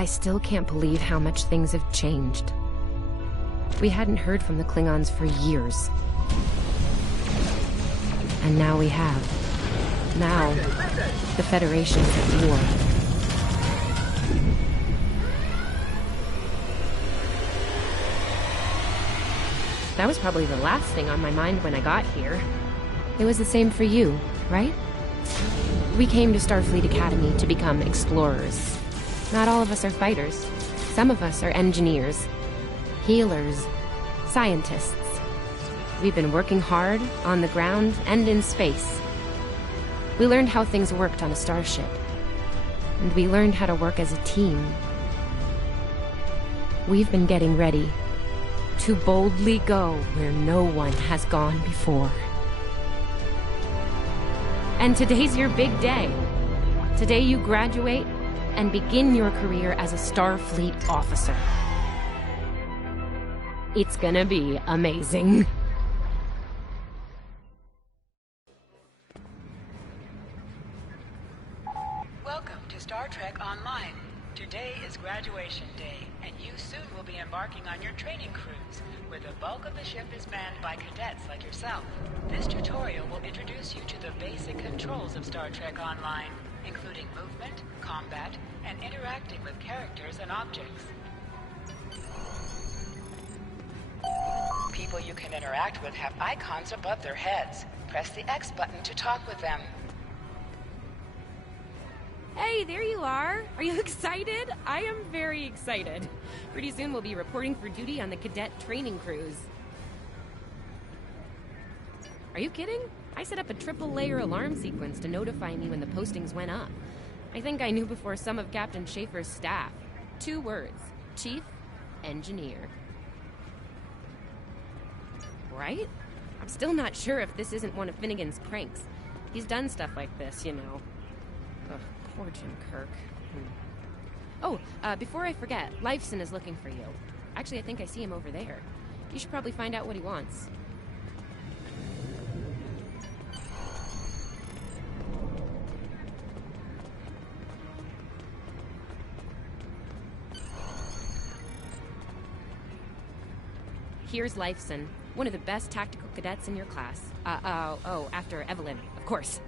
I still can't believe how much things have changed. We hadn't heard from the Klingons for years. And now we have. Now, the Federation's at war. That was probably the last thing on my mind when I got here. It was the same for you, right? We came to Starfleet Academy to become explorers. Not all of us are fighters. Some of us are engineers, healers, scientists. We've been working hard on the ground and in space. We learned how things worked on a starship. And we learned how to work as a team. We've been getting ready to boldly go where no one has gone before. And today's your big day. Today you graduate and begin your career as a Starfleet officer. It's gonna be amazing. Welcome to Star Trek Online. Today is graduation day, and you soon will be embarking on your training cruise, where the bulk of the ship is manned by cadets like yourself. This tutorial will introduce you to the basic controls of Star Trek Online, including movement, combat, and interacting with characters and objects. People you can interact with have icons above their heads. Press the X button to talk with them. Hey, there you are! Are you excited? I am very excited. Pretty soon we'll be reporting for duty on the cadet training cruise. Are you kidding? I set up a triple-layer alarm sequence to notify me when the postings went up. I think I knew before some of Captain Schaefer's staff. 2 words. Chief Engineer. Right? I'm still not sure if this isn't one of Finnegan's pranks. He's done stuff like this, you know. Ugh, poor Jim Kirk. Oh, before I forget, Lifeson is looking for you. Actually, I think I see him over there. You should probably find out what he wants. Here's Lifeson, one of the best tactical cadets in your class. After Evelyn, of course.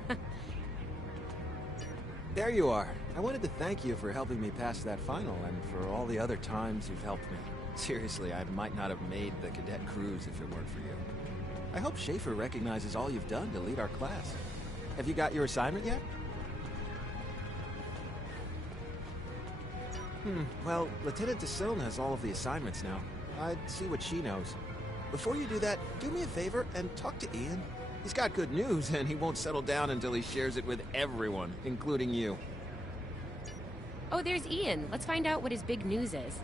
There you are. I wanted to thank you for helping me pass that final and for all the other times you've helped me. Seriously, I might not have made the cadet cruise if it weren't for you. I hope Schaefer recognizes all you've done to lead our class. Have you got your assignment yet? Well, Lieutenant DeSilne has all of the assignments now. I'd see what she knows. Before you do that, do me a favor and talk to Ian. He's got good news, and he won't settle down until he shares it with everyone, including you. Oh, there's Ian. Let's find out what his big news is.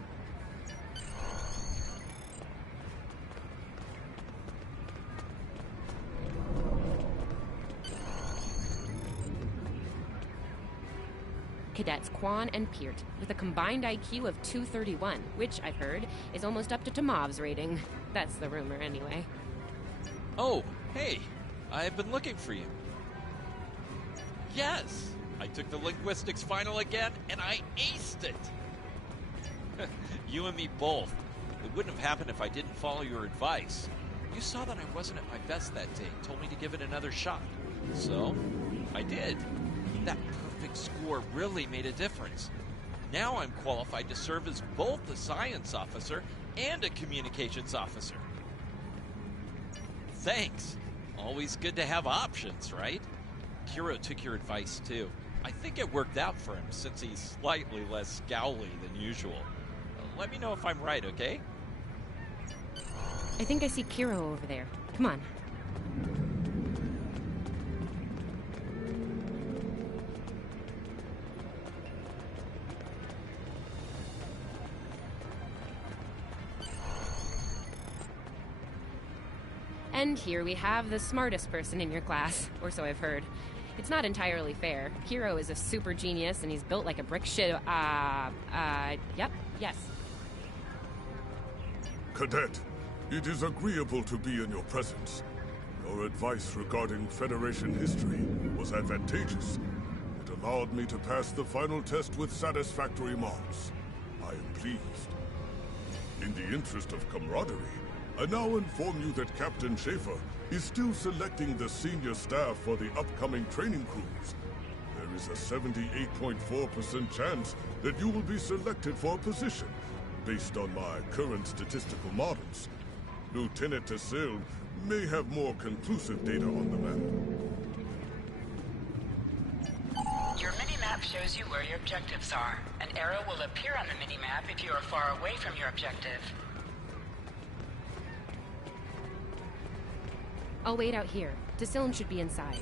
Cadets Kwan and Peart, with a combined IQ of 231, which, I've heard, is almost up to Tomov's rating. That's the rumor, anyway. Oh, hey! I've been looking for you. Yes! I took the linguistics final again, and I aced it! You and me both. It wouldn't have happened if I didn't follow your advice. You saw that I wasn't at my best that day, told me to give it another shot. So, I did. That perfect score really made a difference. Now I'm qualified to serve as both a science officer and a communications officer. Thanks. Always good to have options, right? Kiro took your advice too. I think it worked out for him since he's slightly less scowly than usual. Let me know if I'm right, okay? I think I see Kiro over there. Come on. And here we have the smartest person in your class, or so I've heard. It's not entirely fair. Kiro is a super genius, and he's built like a brick shit. Yep, yes. Cadet, it is agreeable to be in your presence. Your advice regarding Federation history was advantageous. It allowed me to pass the final test with satisfactory marks. I am pleased. In the interest of camaraderie, I now inform you that Captain Schaefer is still selecting the senior staff for the upcoming training cruise. There is a 78.4% chance that you will be selected for a position, based on my current statistical models. Lieutenant Tassil may have more conclusive data on the matter. Your mini-map shows you where your objectives are. An arrow will appear on the mini-map if you are far away from your objective. I'll wait out here. Tassil should be inside.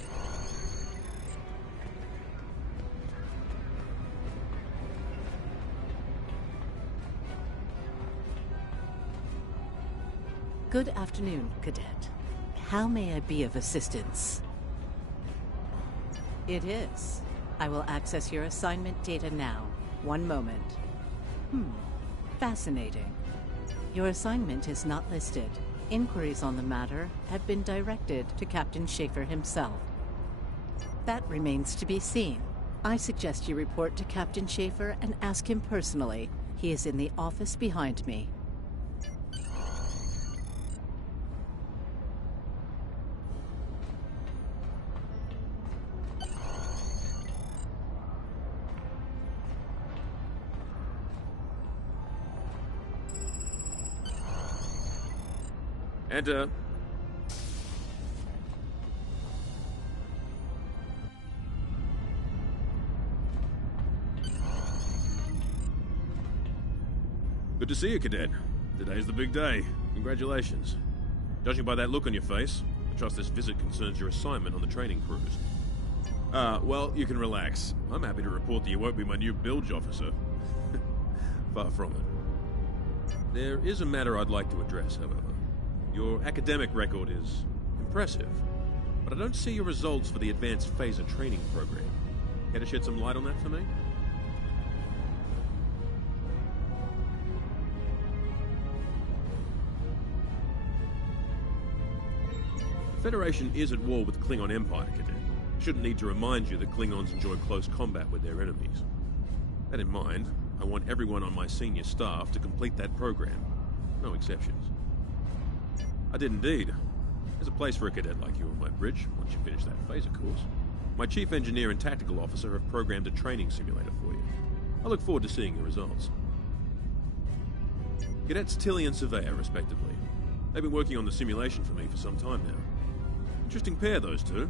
Good afternoon, Cadet. How may I be of assistance? It is. I will access your assignment data now. One moment. Fascinating. Your assignment is not listed. Inquiries on the matter have been directed to Captain Schaefer himself. That remains to be seen. I suggest you report to Captain Schaefer and ask him personally. He is in the office behind me. Enter. Good to see you, Cadet. Today's the big day. Congratulations. Judging by that look on your face, I trust this visit concerns your assignment on the training cruise. Well, you can relax. I'm happy to report that you won't be my new bilge officer. Far from it. There is a matter I'd like to address, however. Your academic record is impressive, but I don't see your results for the Advanced Phaser Training Program. Care to shed some light on that for me? The Federation is at war with the Klingon Empire, Cadet. I shouldn't need to remind you that Klingons enjoy close combat with their enemies. That in mind, I want everyone on my senior staff to complete that program. No exceptions. I did indeed. There's a place for a cadet like you on my bridge, once you finish that phaser course. My chief engineer and tactical officer have programmed a training simulator for you. I look forward to seeing your results. Cadets Tilly and Surveyor, respectively. They've been working on the simulation for me for some time now. Interesting pair, those two.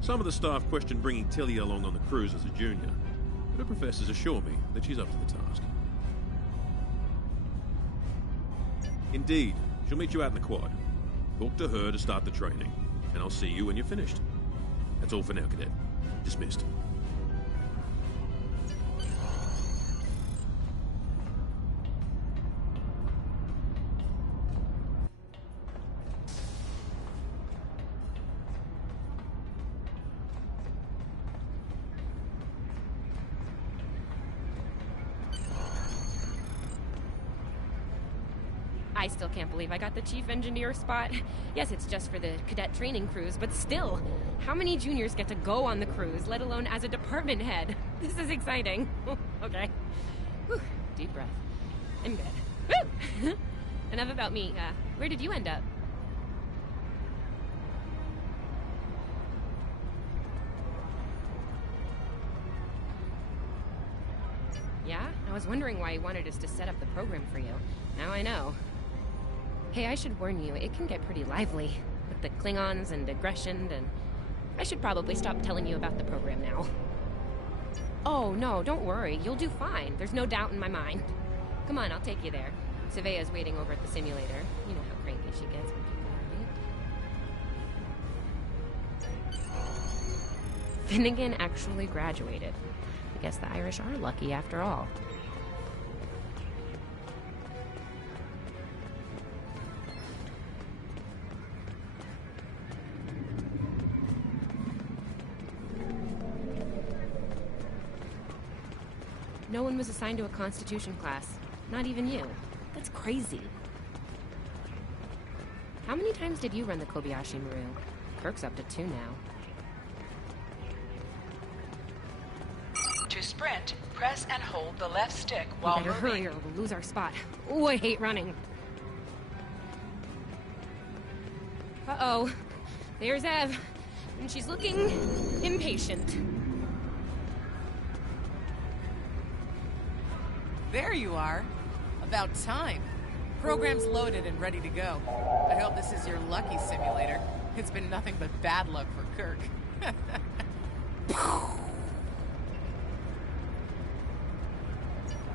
Some of the staff question bringing Tilly along on the cruise as a junior, but her professors assure me that she's up to the task. Indeed, she'll meet you out in the quad. Talk to her to start the training, and I'll see you when you're finished. That's all for now, Cadet. Dismissed. I still can't believe I got the chief engineer spot. Yes, it's just for the cadet training cruise, but still, how many juniors get to go on the cruise, let alone as a department head? This is exciting. Okay. Whew, deep breath. I'm good. Woo! Enough about me. Where did you end up? Yeah? I was wondering why you wanted us to set up the program for you. Now I know. Hey, I should warn you, it can get pretty lively. With the Klingons and aggression, and... I should probably stop telling you about the program now. Oh, no, don't worry. You'll do fine. There's no doubt in my mind. Come on, I'll take you there. Surveyor's waiting over at the simulator. You know how cranky she gets when people are late. Finnegan actually graduated. I guess the Irish are lucky after all. No one was assigned to a Constitution class. Not even you. That's crazy. How many times did you run the Kobayashi Maru? Kirk's up to 2 now. To sprint, press and hold the left stick We while better hurry moving. or we'll lose our spot. Oh, I hate running. Uh-oh. There's Ev. And she's looking impatient. There you are. About time. Program's loaded and ready to go. I hope this is your lucky simulator. It's been nothing but bad luck for Kirk.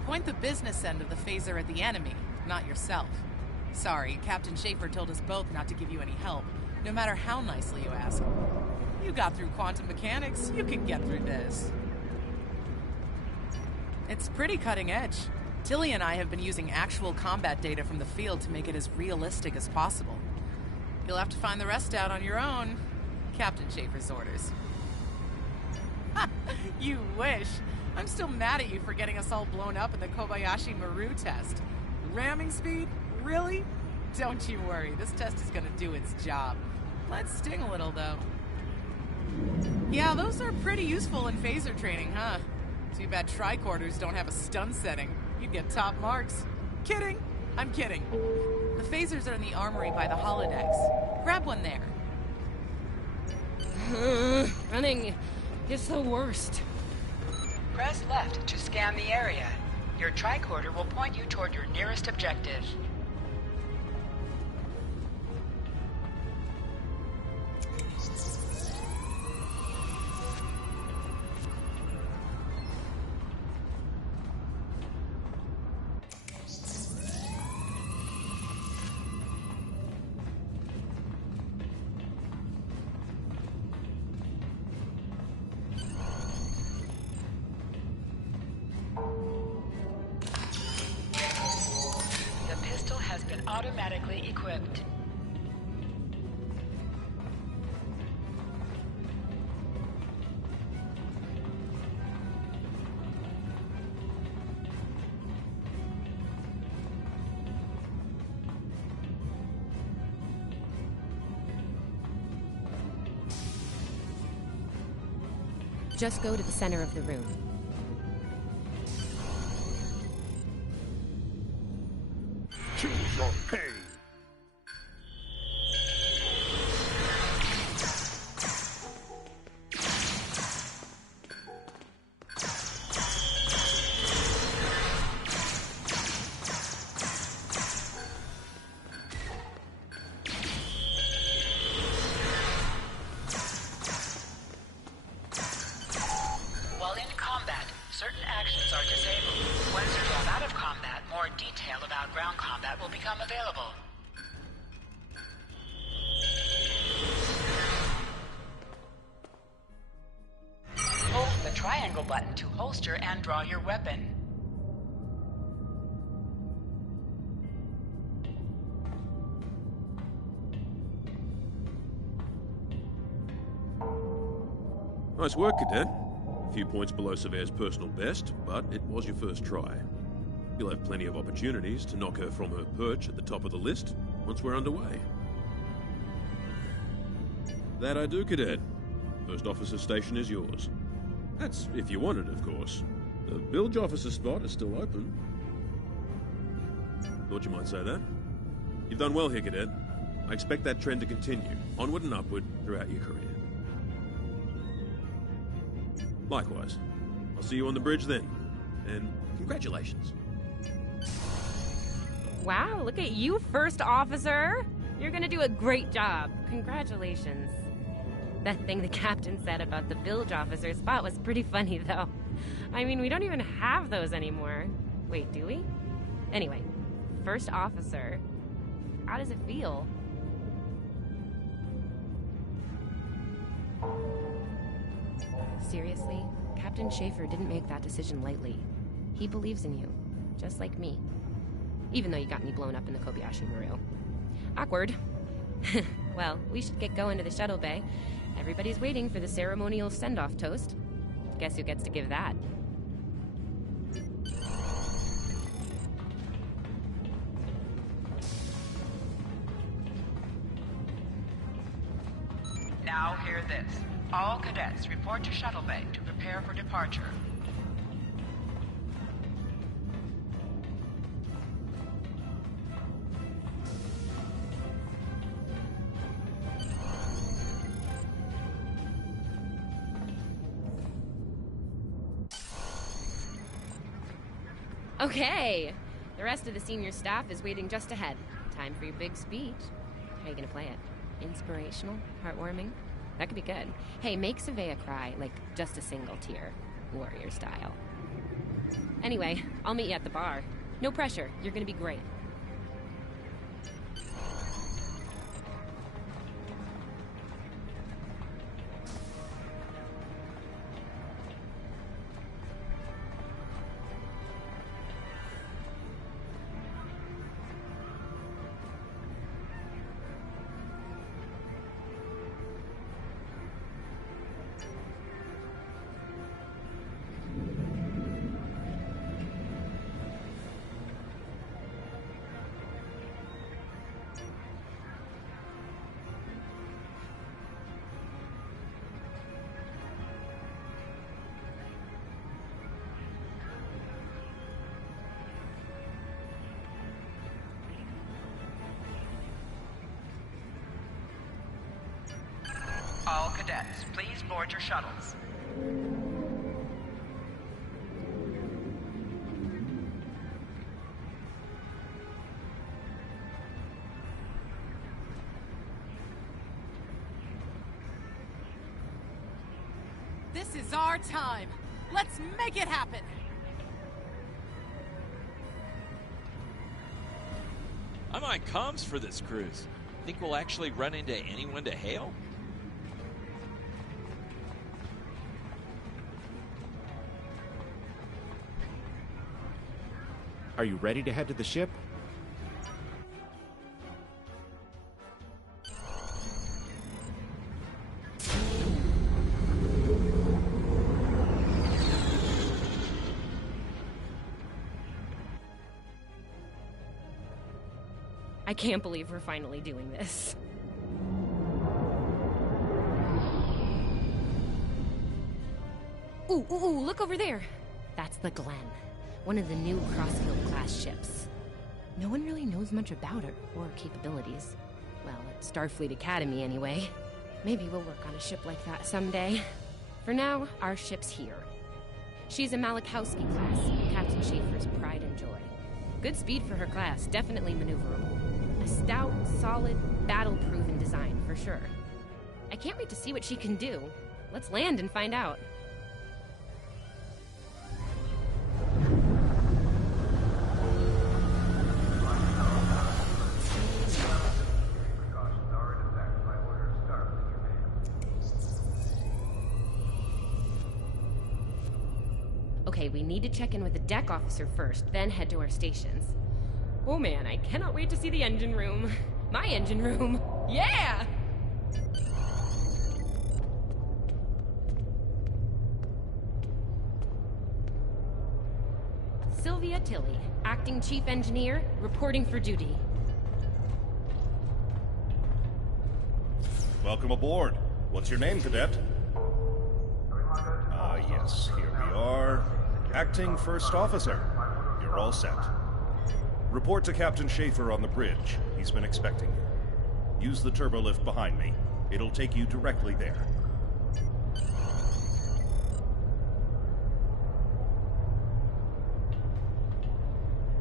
Point the business end of the phaser at the enemy, not yourself. Sorry, Captain Schaefer told us both not to give you any help, no matter how nicely you ask. You got through quantum mechanics, you can get through this. It's pretty cutting edge. Tilly and I have been using actual combat data from the field to make it as realistic as possible. You'll have to find the rest out on your own. Captain Schaefer's orders. You wish. I'm still mad at you for getting us all blown up in the Kobayashi Maru test. Ramming speed? Really? Don't you worry, this test is gonna do its job. Let's sting a little, though. Yeah, those are pretty useful in phaser training, huh? Too bad tricorders don't have a stun setting. You'd get top marks. Kidding? I'm kidding. The phasers are in the armory by the holodecks. Grab one there. Running is the worst. Press left to scan the area. Your tricorder will point you toward your nearest objective. Automatically equipped. Just go to the center of the room. Choose your pain. While in combat, certain actions are disabled. Once you drop out of combat, more detail about ground combat will become available. Hold the triangle button to holster and draw your weapon. Nice work, Cadet. A few points below Severe's personal best, but it was your first try. You'll have plenty of opportunities to knock her from her perch at the top of the list once we're underway. That I do, Cadet. First officer station is yours. That's if you want it, of course. The bilge officer spot is still open. Thought you might say that. You've done well here, Cadet. I expect that trend to continue, onward and upward, throughout your career. Likewise. I'll see you on the bridge then. And congratulations. Wow, look at you, first officer. You're gonna do a great job. Congratulations. That thing the captain said about the bilge officer spot was pretty funny, though. I mean, we don't even have those anymore. Wait, do we? Anyway, first officer. How does it feel? Seriously, Captain Schaefer didn't make that decision lightly. He believes in you, just like me. Even though you got me blown up in the Kobayashi Maru. Awkward. Well, we should get going to the shuttle bay. Everybody's waiting for the ceremonial send-off toast. Guess who gets to give that? Now hear this. All cadets report to shuttle bay to prepare for departure. Okay! The rest of the senior staff is waiting just ahead. Time for your big speech. How are you gonna play it? Inspirational? Heartwarming? That could be good. Hey, make Savea cry, like just a single tear. Warrior style. Anyway, I'll meet you at the bar. No pressure, you're gonna be great. All cadets, please board your shuttles. This is our time. Let's make it happen. I'm on comms for this cruise. Think we'll actually run into anyone to hail? Are you ready to head to the ship? I can't believe we're finally doing this. Ooh, look over there! That's the Glen, one of the new Crossfield-class ships. No one really knows much about her or her capabilities. Well, at Starfleet Academy, anyway. Maybe we'll work on a ship like that someday. For now, our ship's here. She's a Malachowski class, Captain Schaefer's pride and joy. Good speed for her class, definitely maneuverable. A stout, solid, battle-proven design, for sure. I can't wait to see what she can do. Let's land and find out. Okay, we need to check in with the deck officer first, then head to our stations. Oh man, I cannot wait to see the engine room. My engine room. Yeah! Sylvia Tilley, acting chief engineer, reporting for duty. Welcome aboard. What's your name, cadet? Yes, here we are. Acting First Officer. You're all set. Report to Captain Schaefer on the bridge. He's been expecting you. Use the turbolift behind me. It'll take you directly there.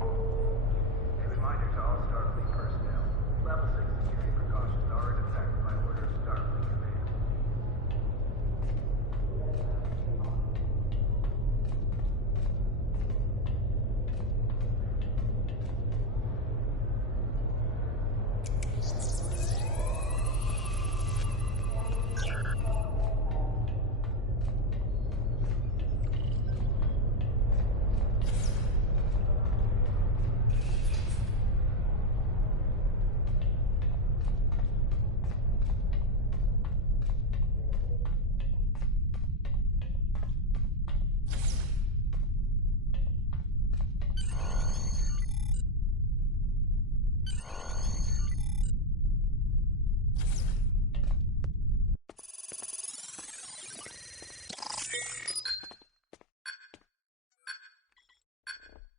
A reminder to all Starfleet personnel. Level 6 security precautions are in effect by order of Starfleet Command.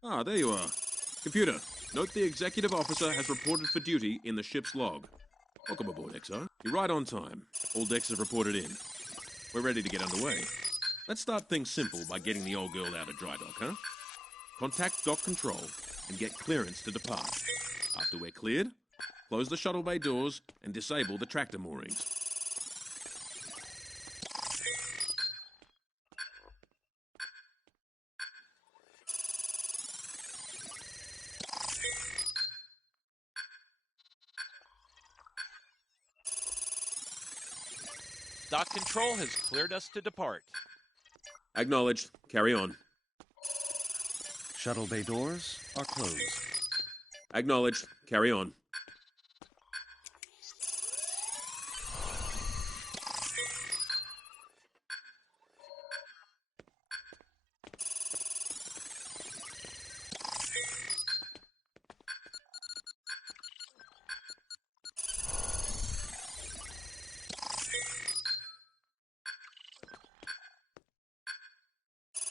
Ah, there you are. Computer, note the executive officer has reported for duty in the ship's log. Welcome aboard, XR. You're right on time. All decks have reported in. We're ready to get underway. Let's start things simple by getting the old girl out of dry dock, huh? contact dock control and get clearance to depart. After we're cleared, close the shuttle bay doors and disable the tractor moorings. Dock control has cleared us to depart. Acknowledged. Carry on. Shuttle bay doors are closed. Acknowledged. Carry on.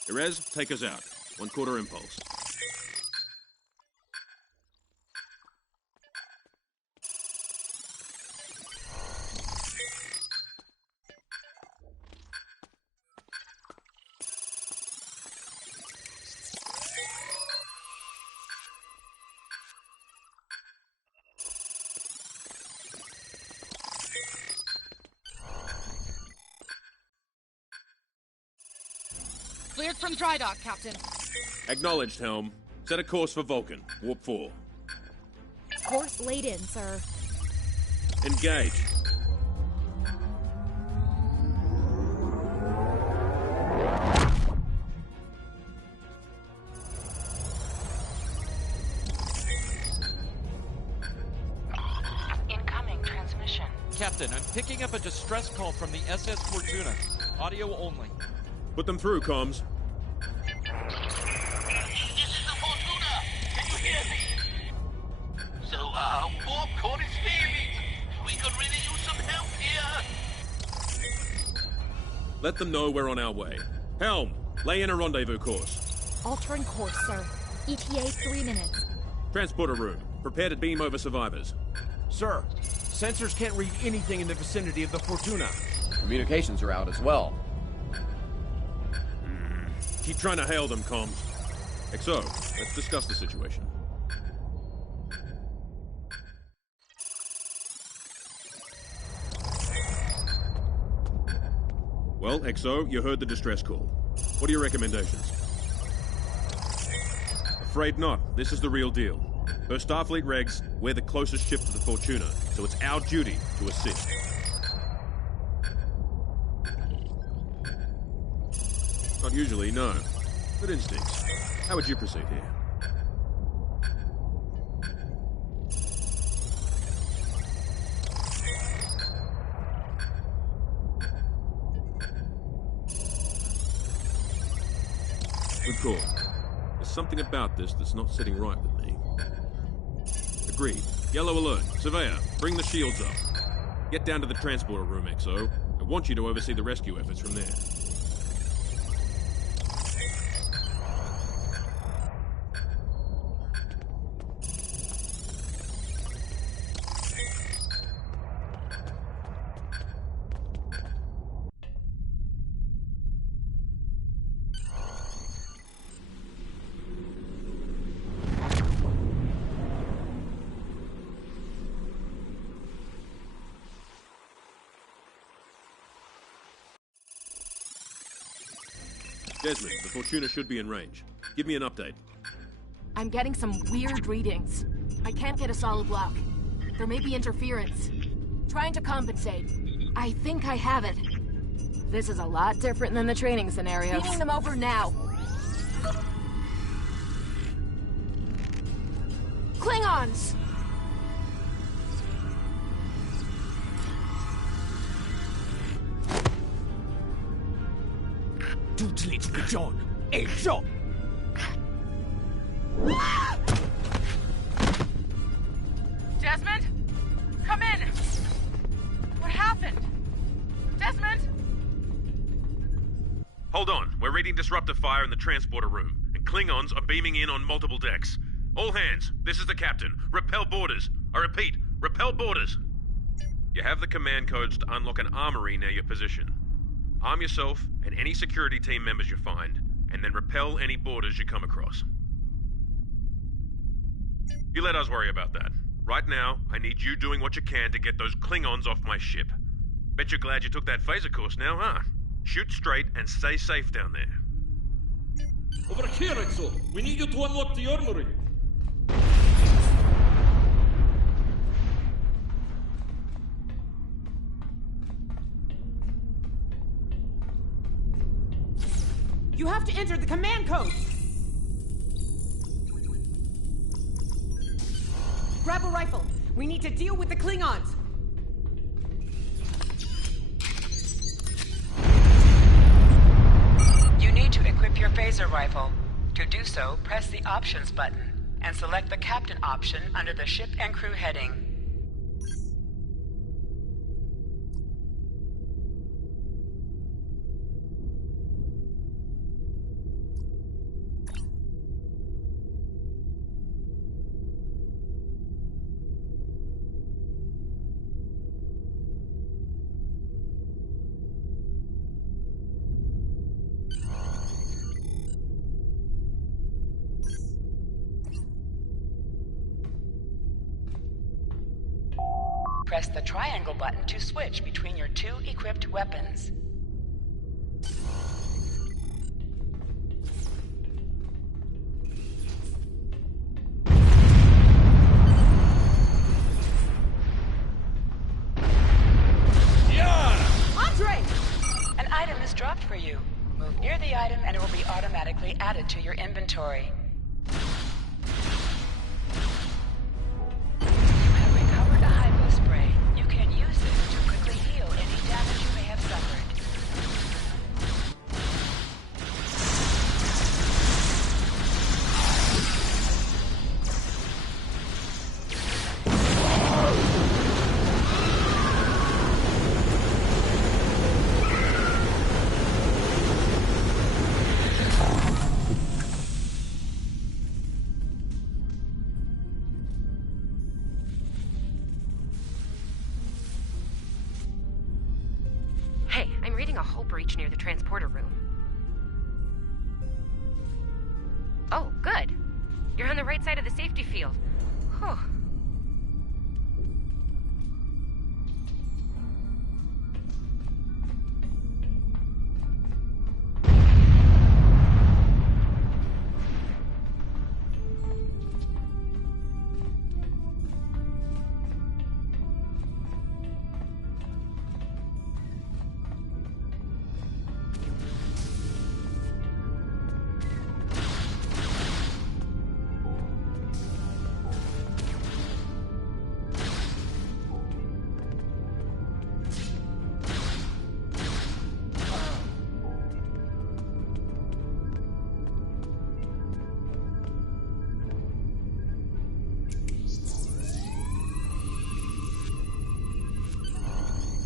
Erez, take us out. 1/4 impulse. Cleared from dry dock, Captain. Acknowledged, Helm. Set a course for Vulcan. Warp 4. Course laid in, sir. Engage. Incoming transmission. Captain, I'm picking up a distress call from the SS Fortuna. Audio only. Put them through, comms. This is the Fortuna! Can you hear me? So, warp core is failing. We could really use some help here. Let them know we're on our way. Helm, lay in a rendezvous course. Altering course, sir. ETA 3 minutes. Transporter room. Prepare to beam over survivors. Sir, sensors can't read anything in the vicinity of the Fortuna. Communications are out as well. Keep trying to hail them, comms. XO, let's discuss the situation. Well, XO, you heard the distress call. What are your recommendations? Afraid not. This is the real deal. Per Starfleet regs, we're the closest ship to the Fortuna, so it's our duty to assist. Not usually, no. Good instincts. How would you proceed here? Good call. There's something about this that's not sitting right with me. Agreed. Yellow alert. Surveyor, bring the shields up. Get down to the transporter room, XO. I want you to oversee the rescue efforts from there. Desmond, the Fortuna should be in range. Give me an update. I'm getting some weird readings. I can't get a solid lock. There may be interference. Trying to compensate. I think I have it. This is a lot different than the training scenarios. Feeding them over now. Klingons! Toutes les trucs jaunes et chaud! Desmond? Come in! What happened? Desmond? Hold on. We're reading disruptor fire in the transporter room, and Klingons are beaming in on multiple decks. All hands, this is the captain. Repel boarders. I repeat, repel boarders. You have the command codes to unlock an armory near your position. Arm yourself and any security team members you find, and then repel any boarders you come across. You let us worry about that. Right now, I need you doing what you can to get those Klingons off my ship. Bet you're glad you took that phaser course now, huh? Shoot straight and stay safe down there. Over here, Exo! We need you to unlock the armory! You have to enter the command code! Grab a rifle. We need to deal with the Klingons. You need to equip your phaser rifle. To do so, press the Options button and select the Captain option under the Ship and Crew heading. Press the triangle button to switch between your two equipped weapons. Andre! An item is dropped for you. Move near the item and it will be automatically added to your inventory. You can use this to quickly heal any damage you may have suffered. Hey, I'm reading a hull breach near the transporter room. Oh, good. You're on the right side of the safety field. Whew.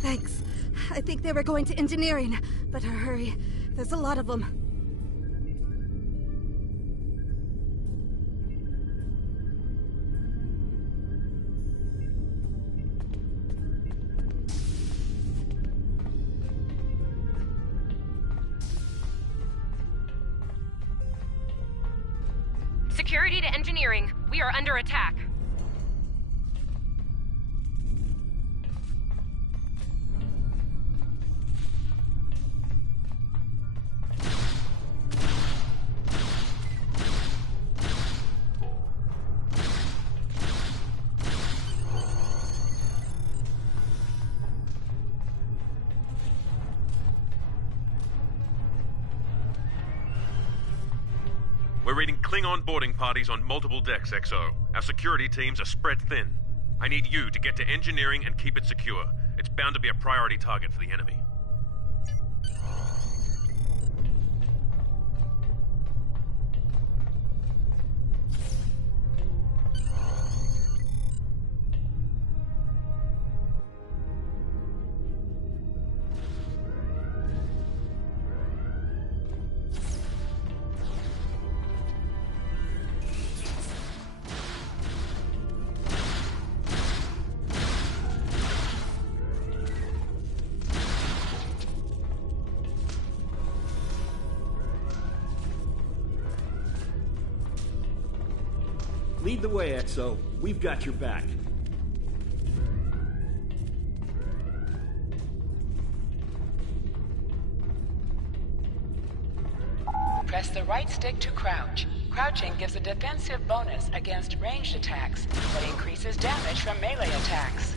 Thanks. I think they were going to engineering. Better hurry. There's a lot of them. Security to engineering. We are under attack. We're reading Klingon boarding parties on multiple decks, XO. Our security teams are spread thin. I need you to get to engineering and keep it secure. It's bound to be a priority target for the enemy. Lead the way, Exo. We've got your back. Press the right stick to crouch. Crouching gives a defensive bonus against ranged attacks, but increases damage from melee attacks.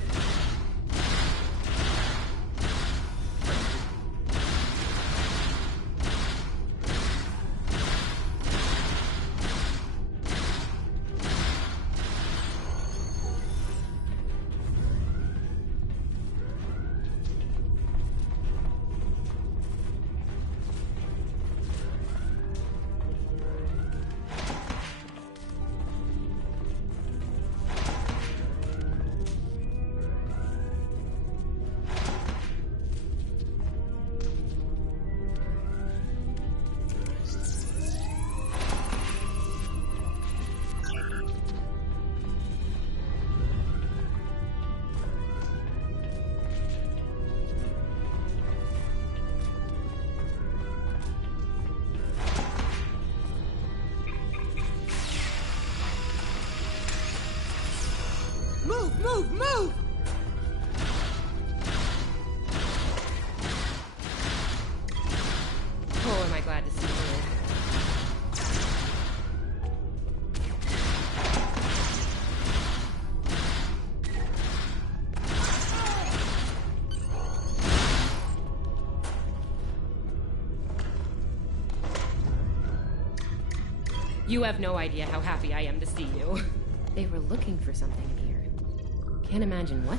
Move! Move! Oh, am I glad to see you. You have no idea how happy I am to see you. They were looking for something in here. Can't imagine what.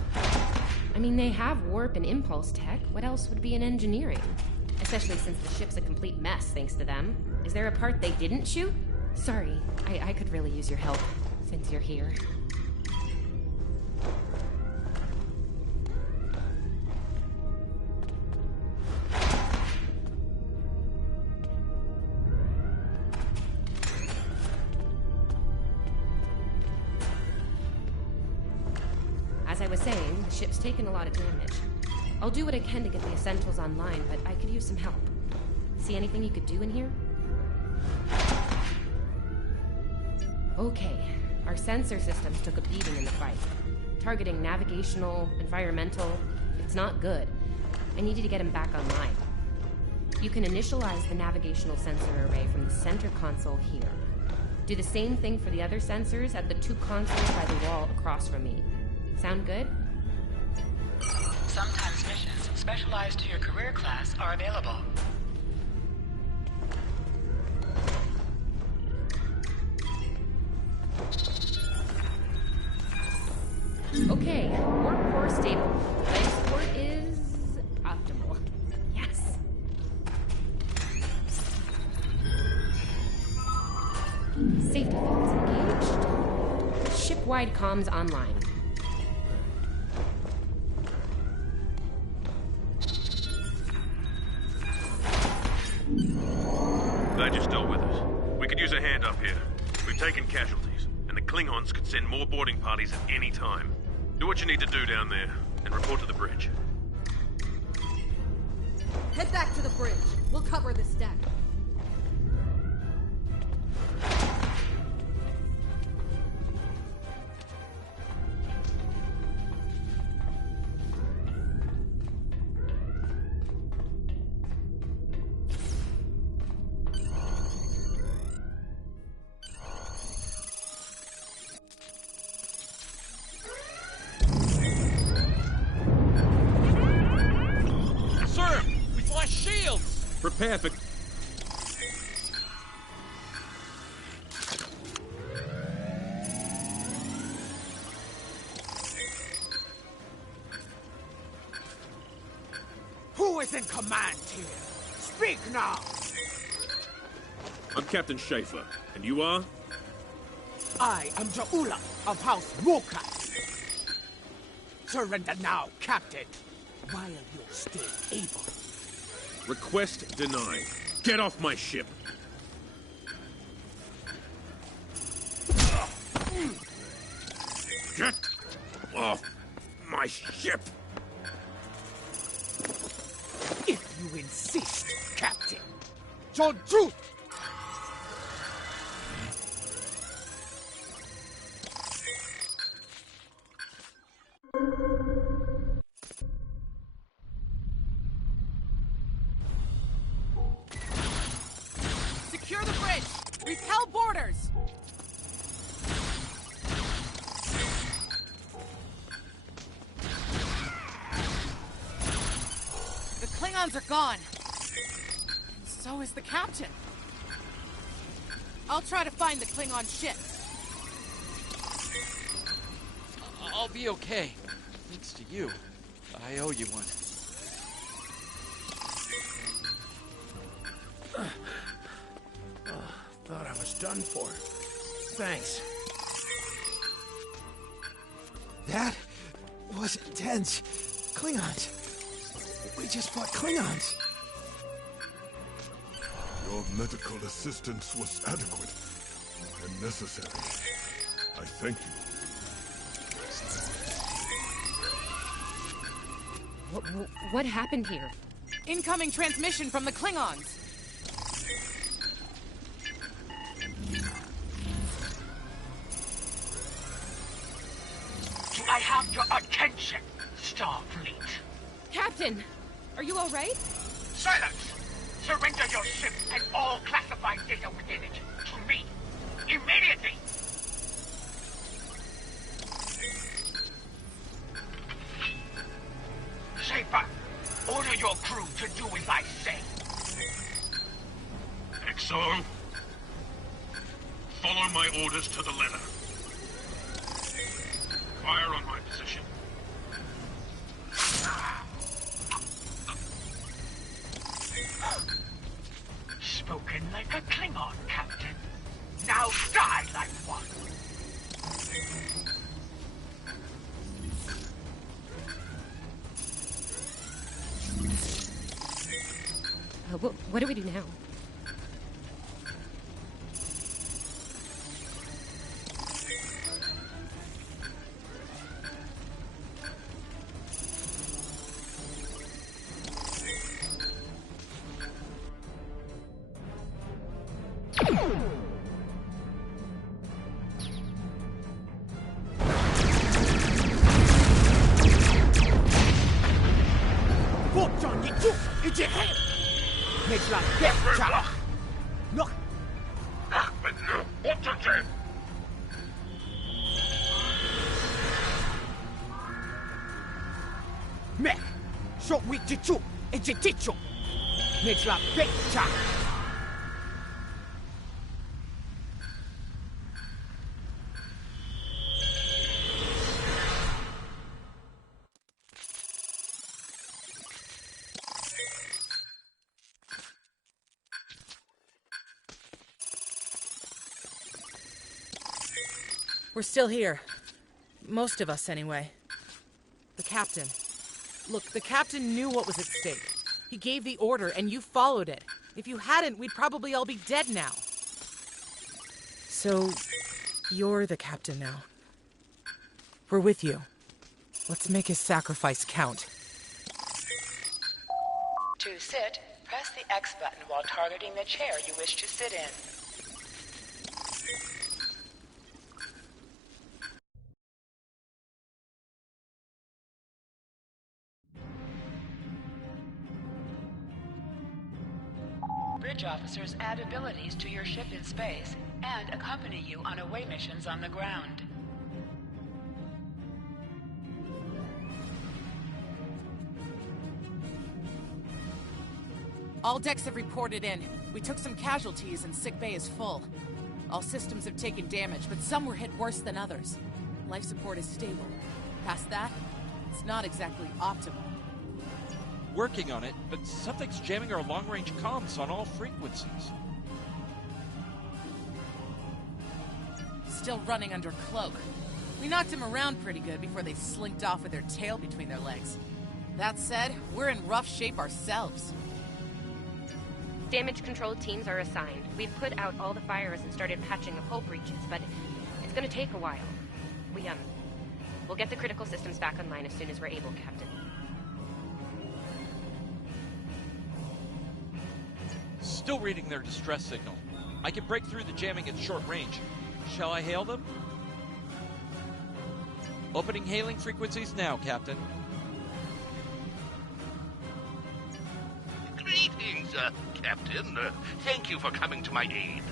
I mean, they have warp and impulse tech. What else would be in engineering? Especially since the ship's a complete mess, thanks to them. Is there a part they didn't shoot? Sorry, I could really use your help, since you're here. As I was saying, the ship's taken a lot of damage. I'll do what I can to get the essentials online, but I could use some help. See anything you could do in here? Okay, our sensor systems took a beating in the fight. Targeting navigational, environmental, it's not good. I needed to get them back online. You can initialize the navigational sensor array from the center console here. Do the same thing for the other sensors at the 2 consoles by the wall across from me. Sound good? Sometimes missions specialized to your career class are available. Okay, warp core stable. Life support is optimal. Yes. Safety fields engaged. Ship-wide comms online. Glad you're still with us. We could use a hand up here. We've taken casualties, and the Klingons could send more boarding parties at any time. Do what you need to do down there, and report to the bridge. Head back to the bridge. We'll cover this deck. Prepare for... Who is in command here? Speak now! I'm Captain Schaefer, and you are? I am Ja'ula of House Mokat. Surrender now, Captain, while you're still able. Request denied. Get off my ship! Get off my ship! If you insist, Captain. John Truth! Repel boarders! The Klingons are gone. And so is the captain. I'll try to find the Klingon ship. I'll be okay. Thanks to you. I owe you one. Thought I was done for. Thanks. That was intense. Klingons. We just fought Klingons. Your medical assistance was adequate and necessary. I thank you. What happened here? Incoming transmission from the Klingons. Do I have your attention, Starfleet? Captain, are you all right? Silence! Surrender your ship and all classified data within it to me. Immediately! Schaefer, order your crew to do as I say. Exxon, follow my orders to the letter. Fire on my position. Spoken like a Klingon, Captain. Now die like one. What do we do now? We're still here. Most of us, anyway. The captain. Look, the captain knew what was at stake. He gave the order, and you followed it. If you hadn't, we'd probably all be dead now. So, you're the captain now. We're with you. Let's make his sacrifice count. To sit, press the X button while targeting the chair you wish to sit in. Bridge officers add abilities to your ship in space and accompany you on away missions on the ground. All decks have reported in. We took some casualties and sickbay is full. All systems have taken damage, but some were hit worse than others. Life support is stable. Past that, it's not exactly optimal. Working on it, but something's jamming our long-range comms on all frequencies. Still running under cloak. We knocked him around pretty good before they slinked off with their tail between their legs. That said, we're in rough shape ourselves. Damage control teams are assigned. We've put out all the fires and started patching the hull breaches, but it's gonna take a while. We'll get the critical systems back online as soon as we're able, Captain. Still reading their distress signal. I can break through the jamming at short range. Shall I hail them? Opening hailing frequencies now, Captain. Greetings, Captain. Thank you for coming to my aid.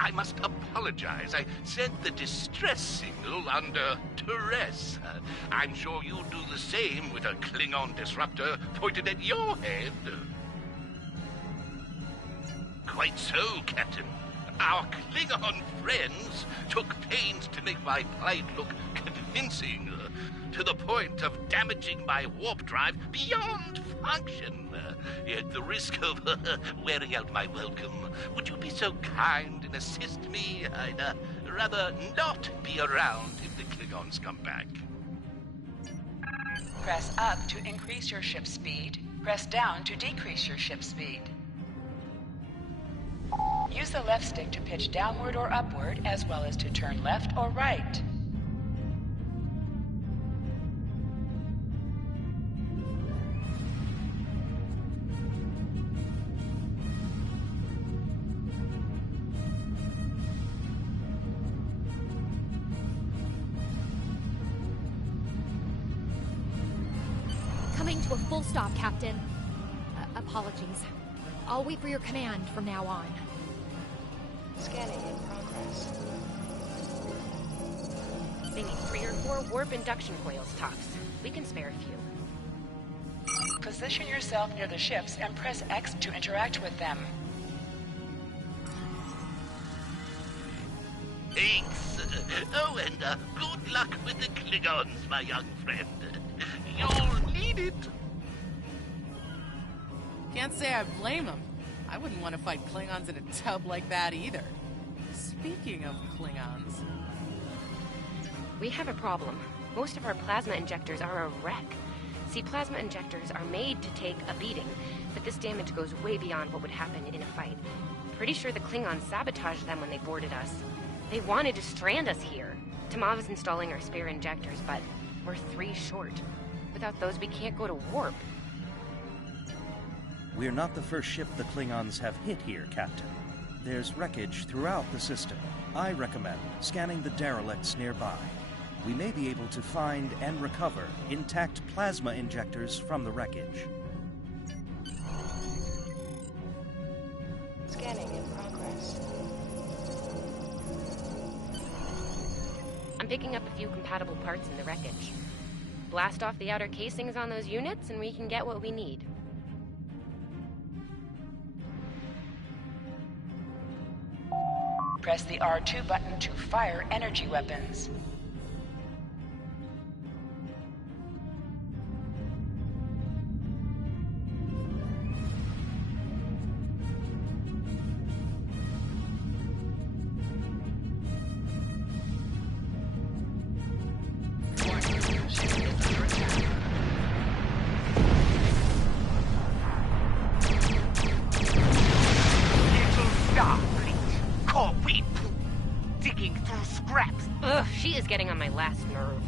I must apologize. I sent the distress signal under duress. I'm sure you'd do the same with a Klingon disruptor pointed at your head. Quite so, Captain. Our Klingon friends took pains to make my plight look convincing, to the point of damaging my warp drive beyond function. At the risk of wearing out my welcome, would you be so kind and assist me? I'd rather not be around if the Klingons come back. Press up to increase your ship speed. Press down to decrease your ship speed. Use the left stick to pitch downward or upward, as well as to turn left or right. Coming to a full stop, Captain. Apologies. I'll wait for your command from now on. Scanning in progress. They need 3 or 4 warp induction coils tops. We can spare a few. Position yourself near the ships and press X to interact with them. Thanks. Oh, and good luck with the Klingons, my young friend. You'll need it. Can't say I blame him. I wouldn't want to fight Klingons in a tub like that either. Speaking of Klingons... We have a problem. Most of our plasma injectors are a wreck. See, plasma injectors are made to take a beating, but this damage goes way beyond what would happen in a fight. Pretty sure the Klingons sabotaged them when they boarded us. They wanted to strand us here. Tamav is installing our spare injectors, but we're 3 short. Without those, we can't go to warp. We're not the first ship the Klingons have hit here, Captain. There's wreckage throughout the system. I recommend scanning the derelicts nearby. We may be able to find and recover intact plasma injectors from the wreckage. Scanning in progress. I'm picking up a few compatible parts in the wreckage. Blast off the outer casings on those units and we can get what we need. Press the R2 button to fire energy weapons. Ugh, she is getting on my last nerve.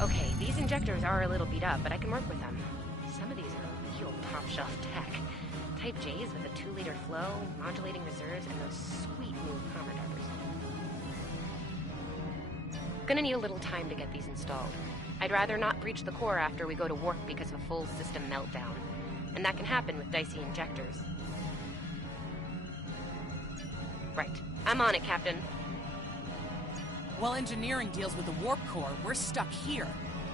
Okay, these injectors are a little beat up, but I can work with them. Some of these are real top-shelf tech. Type J's with a 2-liter flow, modulating reserves, and those sweet new Commodores. Gonna need a little time to get these installed. I'd rather not breach the core after we go to warp because of a full system meltdown. And that can happen with dicey injectors. Right. I'm on it, Captain. While engineering deals with the warp core, we're stuck here.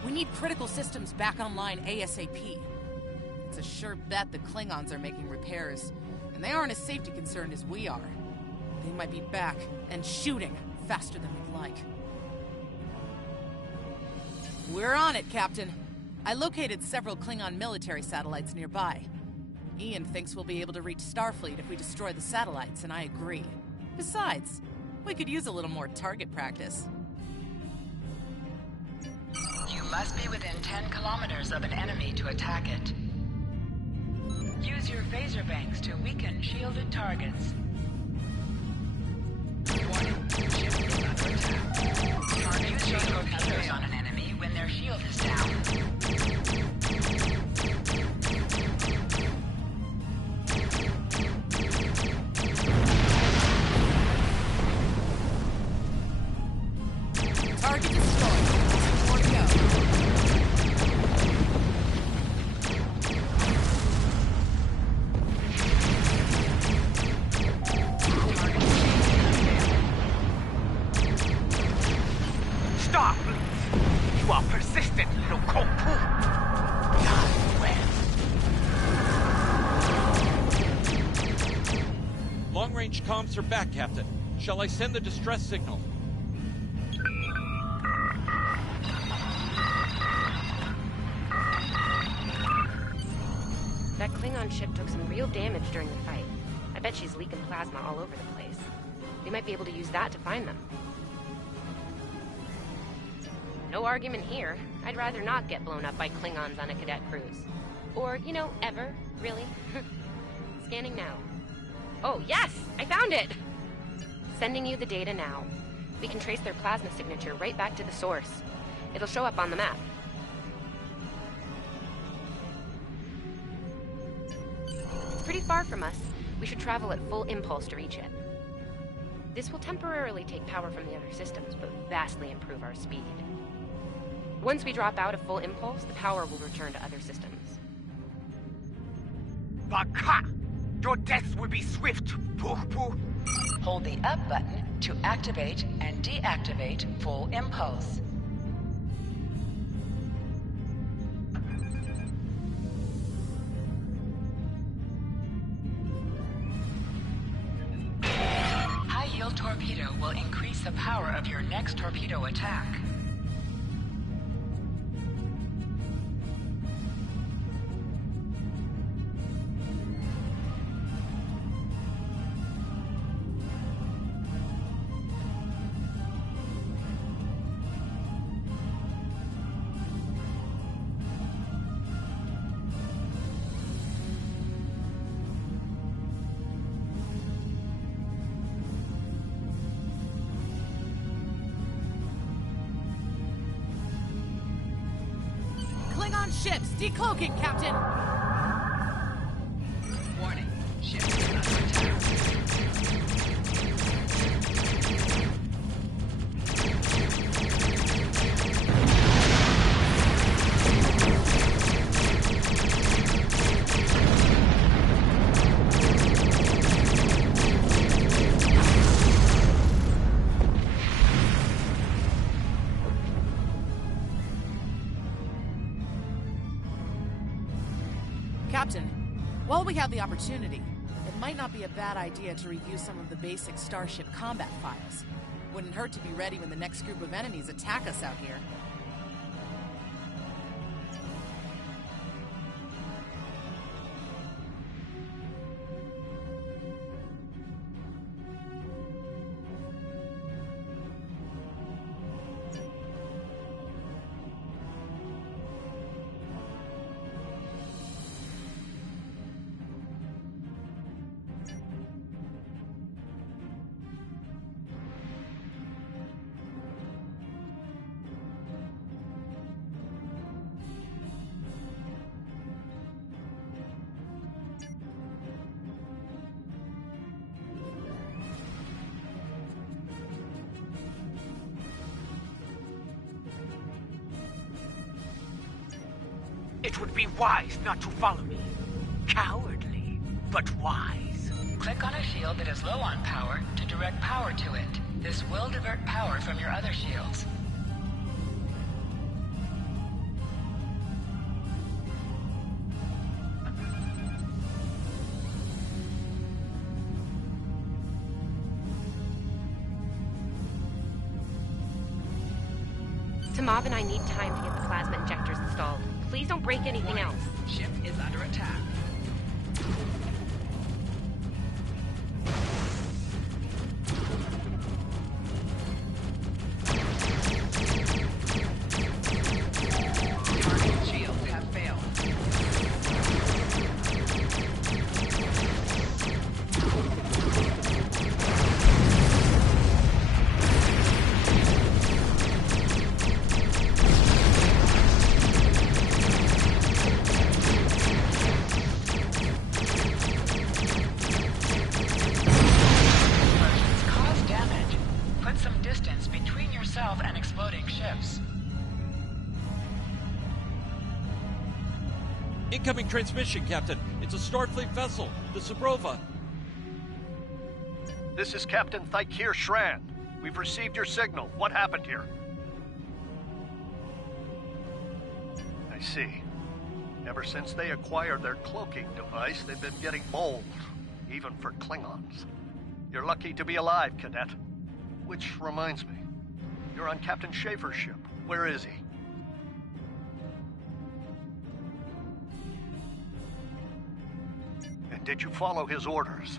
We need critical systems back online ASAP. It's a sure bet the Klingons are making repairs, and they aren't as safety concerned as we are. They might be back and shooting faster than we'd like. We're on it, Captain. I located several Klingon military satellites nearby. Ian thinks we'll be able to reach Starfleet if we destroy the satellites, and I agree. Besides, we could use a little more target practice. You must be within 10 kilometers of an enemy to attack it. Use your phaser banks to weaken shielded targets. Long-range comms are back, Captain. Shall I send the distress signal? That Klingon ship took some real damage during the fight. I bet she's leaking plasma all over the place. We might be able to use that to find them. No argument here. I'd rather not get blown up by Klingons on a cadet cruise. Or, you know, ever, really. Scanning now. Oh, yes! I found it! Sending you the data now. We can trace their plasma signature right back to the source. It'll show up on the map. It's pretty far from us. We should travel at full impulse to reach it. This will temporarily take power from the other systems, but vastly improve our speed. Once we drop out of full impulse, the power will return to other systems. Baka! Your death will be swift, Pooh-Pooh. Hold the up button to activate and deactivate full impulse. High-yield torpedo will increase the power of your next torpedo attack. Ships, decloaking, Captain! Warning, ship is under attack. Captain, while we have the opportunity, it might not be a bad idea to review some of the basic Starship combat files. Wouldn't hurt to be ready when the next group of enemies attack us out here. It would be wise not to follow me. Cowardly, but wise. Click on a shield that is low on power to direct power to it. This will divert power from your other shields. Tamav and I need time to get the plasma injectors installed. Please don't break anything else. Ship is under attack. Target shields have failed. And exploding ships. Incoming transmission, Captain. It's a Starfleet vessel, the Sabrova. This is Captain Thykir Shran. We've received your signal. What happened here? I see. Ever since they acquired their cloaking device, they've been getting bold, even for Klingons. You're lucky to be alive, Cadet. Which reminds me, you're on Captain Schaefer's ship. Where is he? And did you follow his orders?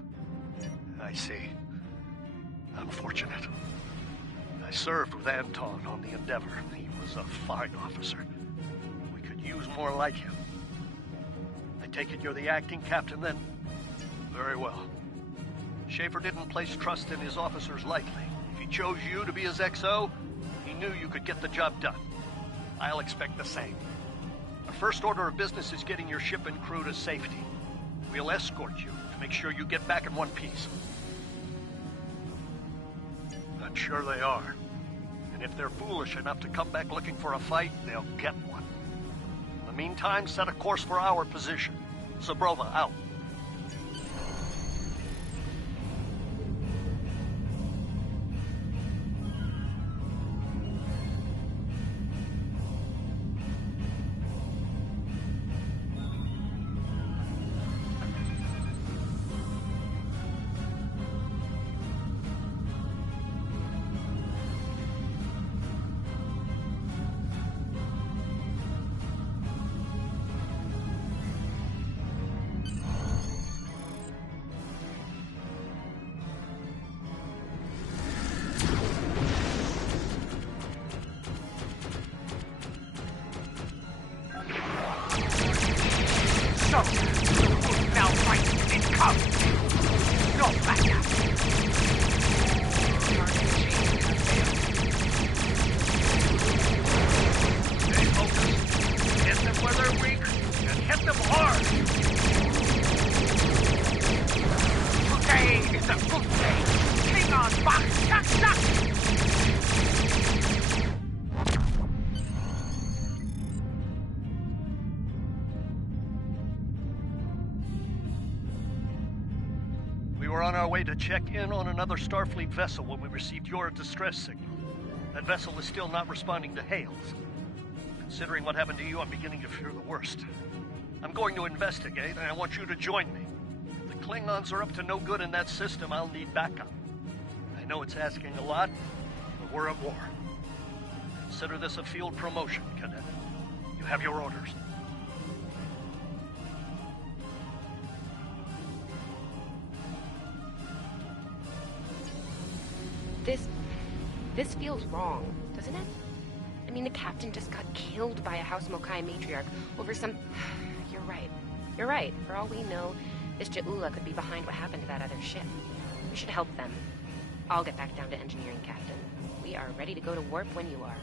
I see. Unfortunate. I served with Anton on the Endeavor. He was a fine officer. We could use more like him. I take it you're the acting captain then? Very well. Schaefer didn't place trust in his officers lightly. If he chose you to be his XO, he knew you could get the job done. I'll expect the same. Our first order of business is getting your ship and crew to safety. We'll escort you to make sure you get back in one piece. I'm sure they are. And if they're foolish enough to come back looking for a fight, they'll get one. In the meantime, set a course for our position. Zabrova out. Now fight and come! No matter! Stay focused. Hit them where they're weak, and hit them hard! Today is a good day! King on box! Duck, duck! We were on our way to check in on another Starfleet vessel when we received your distress signal. That vessel is still not responding to hails. Considering what happened to you, I'm beginning to fear the worst. I'm going to investigate, and I want you to join me. If the Klingons are up to no good in that system, I'll need backup. I know it's asking a lot, but we're at war. Consider this a field promotion, Cadet. You have your orders. This feels wrong, doesn't it? I mean, the captain just got killed by a House Mokai matriarch over some... You're right. You're right. For all we know, this Ja'ula could be behind what happened to that other ship. We should help them. I'll get back down to engineering, Captain. We are ready to go to warp when you are.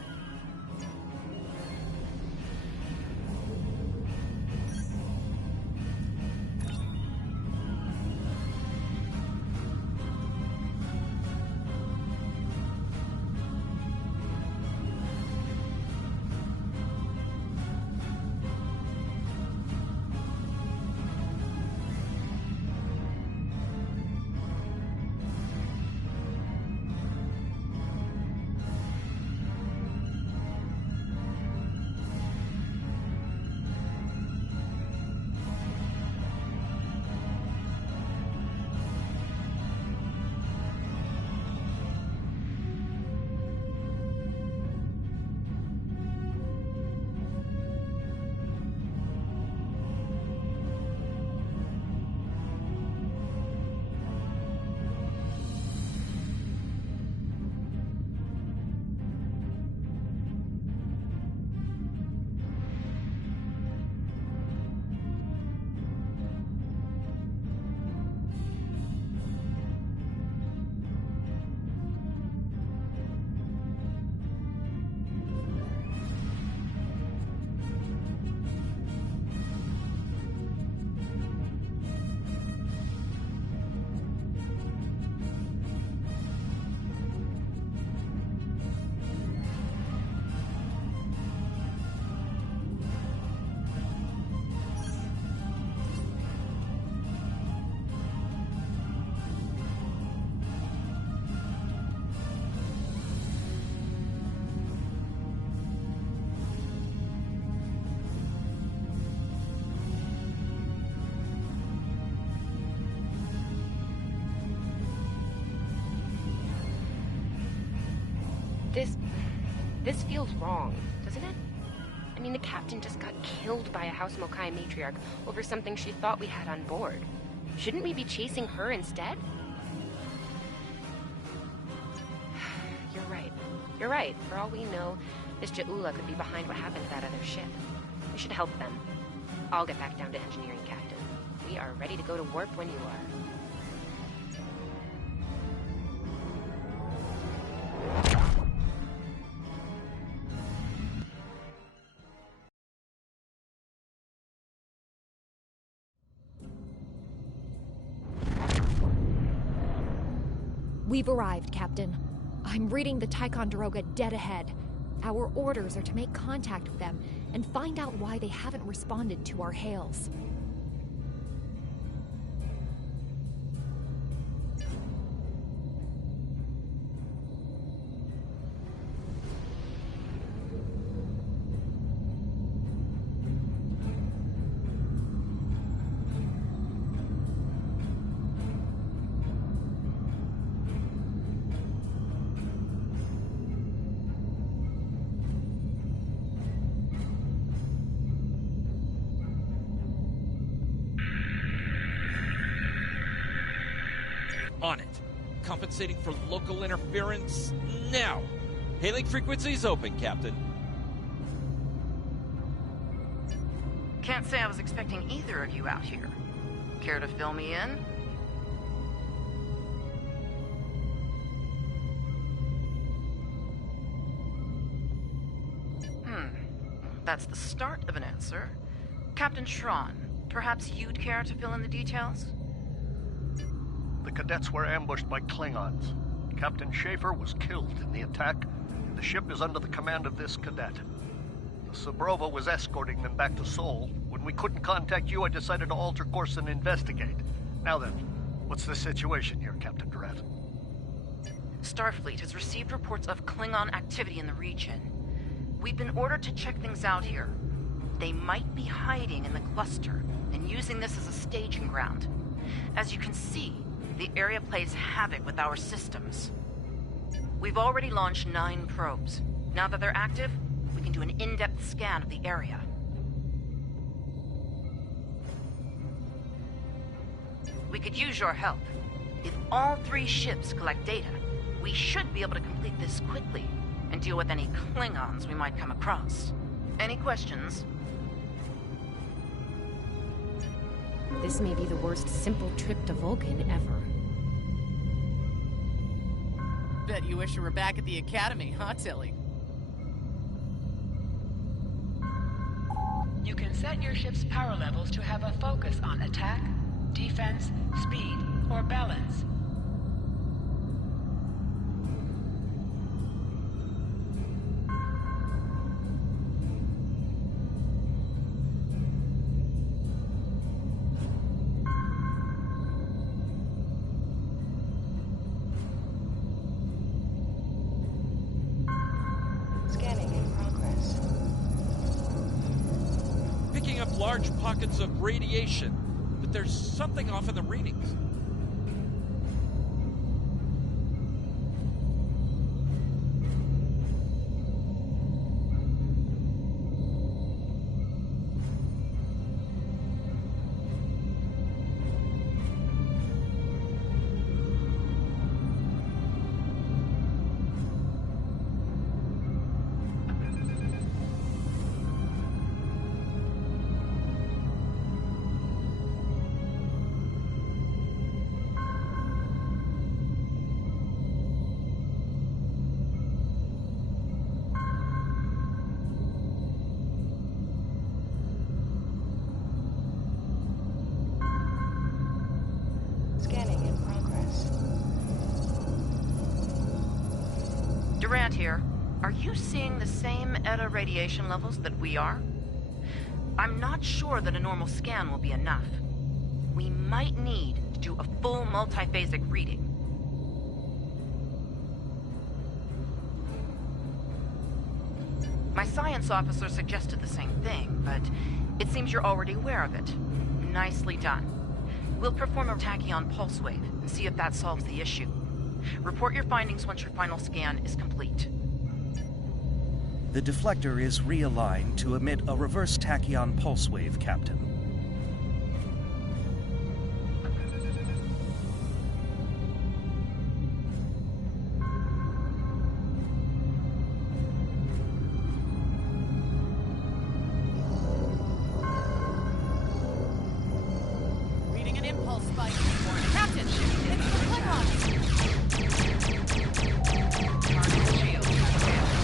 This feels wrong, doesn't it? I mean, the captain just got killed by a House Mokai matriarch over something she thought we had on board. Shouldn't we be chasing her instead? You're right. You're right. For all we know, this Ja'ula could be behind what happened to that other ship. We should help them. I'll get back down to engineering, Captain. We are ready to go to warp when you are. We've arrived, Captain. I'm reading the Ticonderoga dead ahead. Our orders are to make contact with them and find out why they haven't responded to our hails. On it. Compensating for local interference now. Hailing frequencies open, Captain. Can't say I was expecting either of you out here. Care to fill me in? That's the start of an answer. Captain Shran, perhaps you'd care to fill in the details? The cadets were ambushed by Klingons. Captain Schaefer was killed in the attack, and the ship is under the command of this cadet. The Sabrova was escorting them back to Sol. When we couldn't contact you, I decided to alter course and investigate. Now then, what's the situation here, Captain Durant? Starfleet has received reports of Klingon activity in the region. We've been ordered to check things out here. They might be hiding in the cluster and using this as a staging ground. As you can see, the area plays havoc with our systems. We've already launched 9 probes. Now that they're active, we can do an in-depth scan of the area. We could use your help. If all 3 ships collect data, we should be able to complete this quickly and deal with any Klingons we might come across. Any questions? This may be the worst simple trip to Vulcan ever. Bet you wish you were back at the Academy, huh, Tilly? You can set your ship's power levels to have a focus on attack, defense, speed, or balance. Large pockets of radiation, but there's something off in the readings. Durant here. Are you seeing the same ETA radiation levels that we are? I'm not sure that a normal scan will be enough. We might need to do a full multiphasic reading. My science officer suggested the same thing, but it seems you're already aware of it. Nicely done. We'll perform a tachyon pulse wave and see if that solves the issue. Report your findings once your final scan is complete. The deflector is realigned to emit a reverse tachyon pulse wave, Captain. Reading an impulse spike. Captain, it's the Klingons! Target shield failed.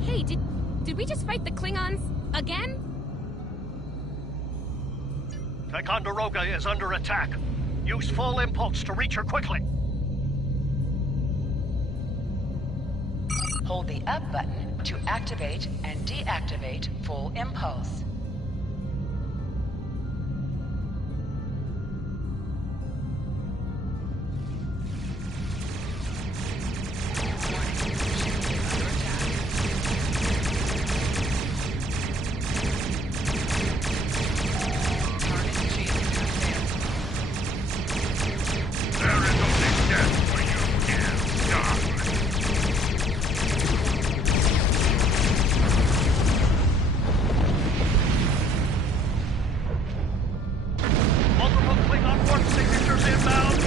Hey, did we just fight the Klingons again? Ticonderoga is under attack. Use full impulse to reach her quickly. Hold the up button to activate and deactivate full impulse. There is only death for you here, Starfleet. Multiple Klingon warp signatures inbound.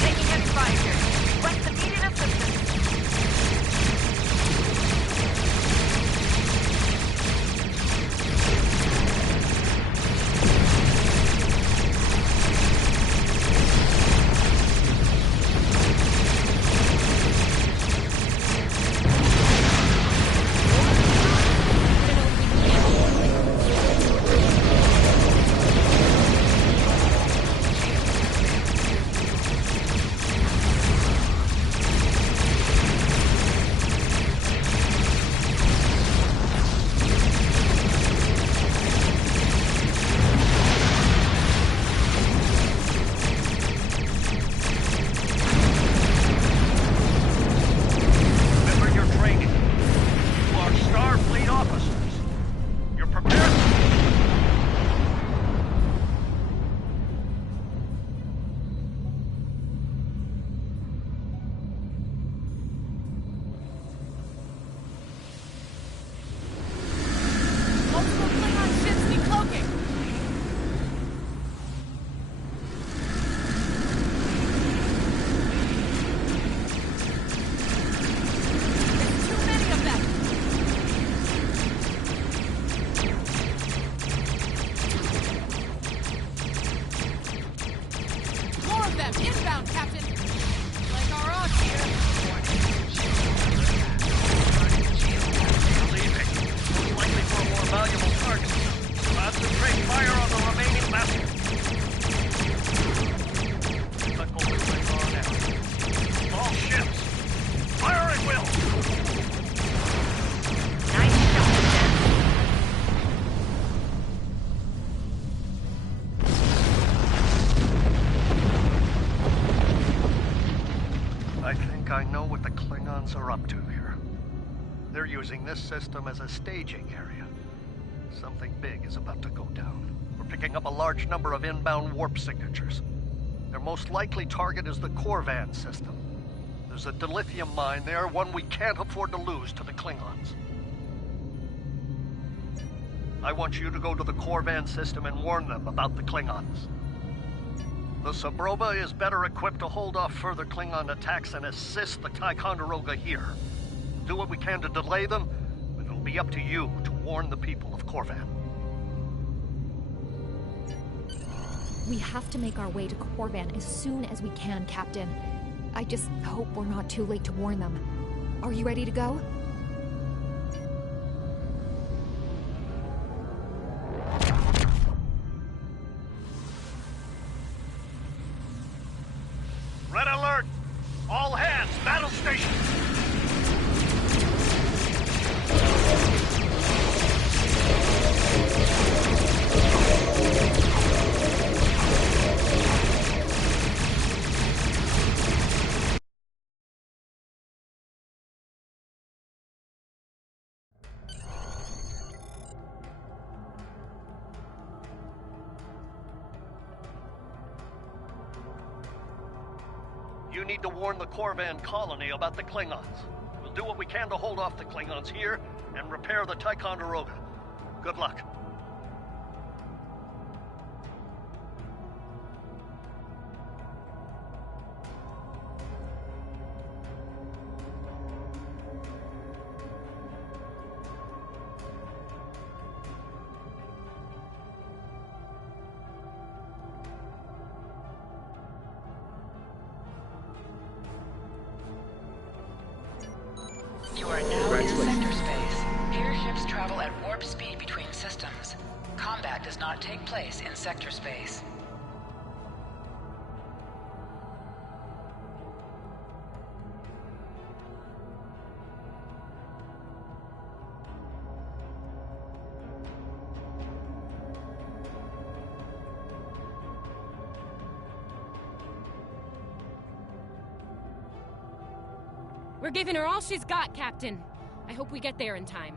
Taking heavy fire here. Request immediate assistance. Remember your training. You are Starfleet officers. You're prepared. Multiple Klingon ships decloaking! There's too many of them! More of them! Inbound, Captain! Like our odds here! Leaving. Most likely for a more valuable target. Concentrate fire on the remaining vessel. The golden Klingon out. All ships. Fire at will. Nice shot, I think I know what the Klingons are up to here. They're using this system as a staging area. Something big is about to go down. We're picking up a large number of inbound warp signatures. Their most likely target is the Corvan system. There's a dilithium mine there, one we can't afford to lose to the Klingons. I want you to go to the Corvan system and warn them about the Klingons. The Sabrova is better equipped to hold off further Klingon attacks and assist the Ticonderoga here. We'll do what we can to delay them, but it'll be up to you to warn the people of Corvan. We have to make our way to Corvan as soon as we can, Captain. I just hope we're not too late to warn them. Are you ready to go? Red alert! All hands, battle station! You need to warn the Corvan colony about the Klingons. We'll do what we can to hold off the Klingons here and repair the Ticonderoga. Good luck. You are now in sector space. Here ships travel at warp speed between systems. Combat does not take place in sector space. We're giving her all she's got, Captain. I hope we get there in time.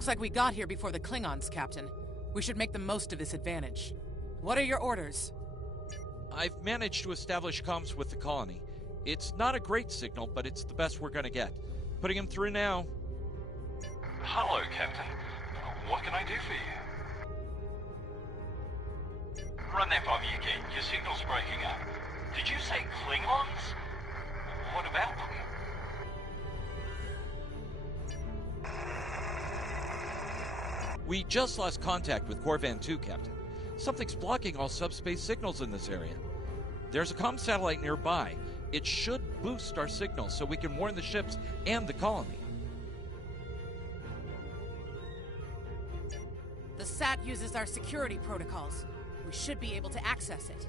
Looks like we got here before the Klingons, Captain. We should make the most of this advantage. What are your orders? I've managed to establish comms with the colony. It's not a great signal, but it's the best we're gonna get. Putting him through now. Hello, Captain. What can I do for you? Run that by me again. Your signal's breaking up. Did you say Klingons? What about them? We just lost contact with Corvan 2, Captain. Something's blocking all subspace signals in this area. There's a comm satellite nearby. It should boost our signal so we can warn the ships and the colony. The SAT uses our security protocols. We should be able to access it.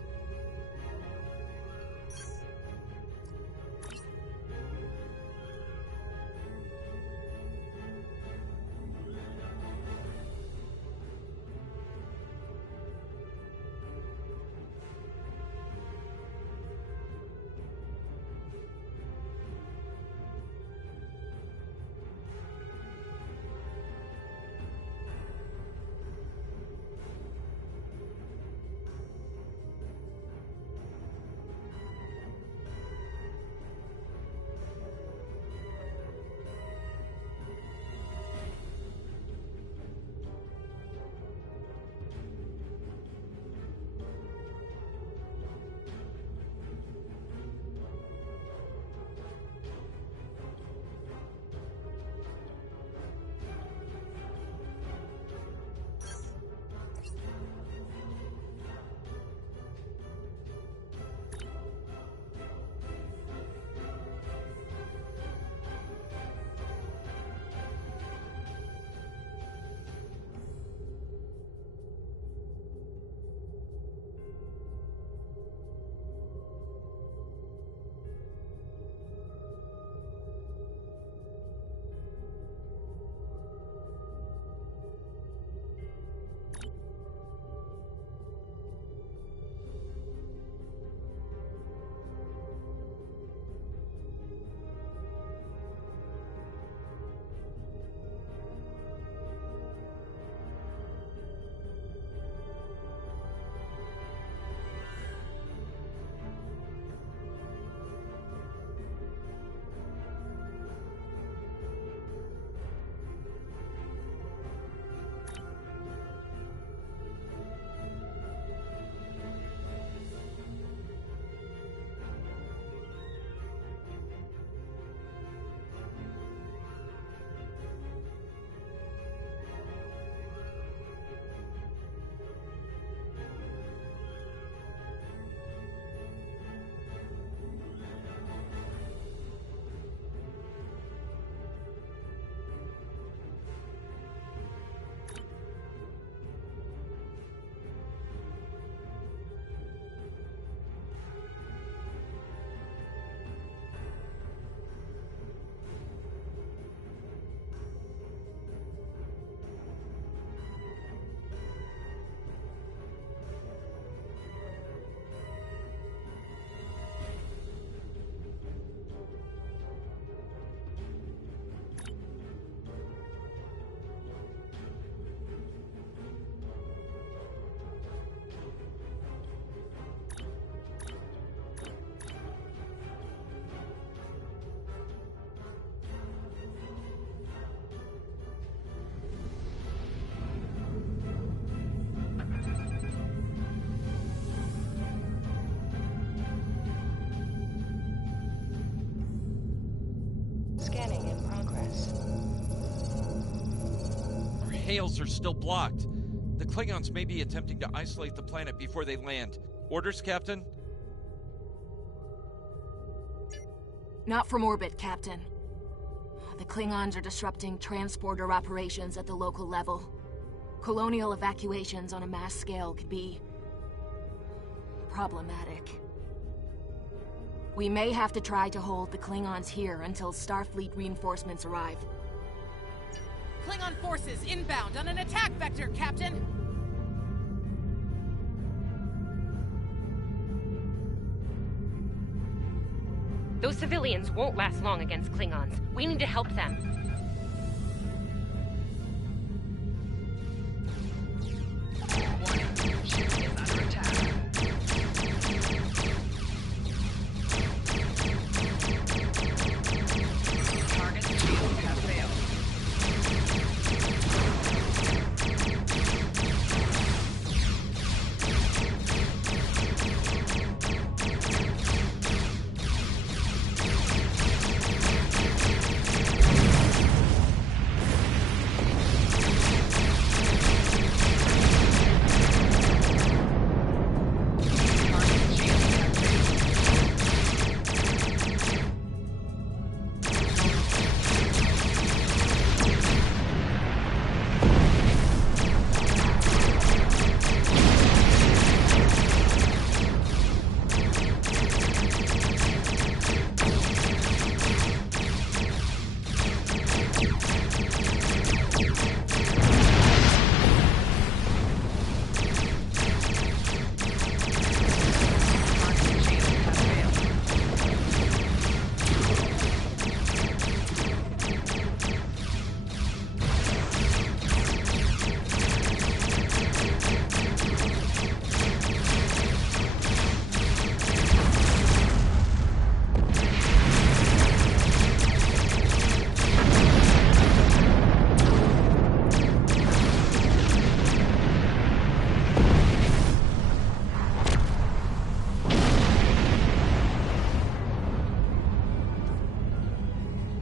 progress. Our hails are still blocked. The Klingons may be attempting to isolate the planet before they land. Orders, Captain? Not from orbit, Captain. The Klingons are disrupting transporter operations at the local level. Colonial evacuations on a mass scale could be problematic. We may have to try to hold the Klingons here until Starfleet reinforcements arrive. Klingon forces inbound on an attack vector, Captain! Those civilians won't last long against Klingons. We need to help them. Warning, ship is under attack. Target shields have failed.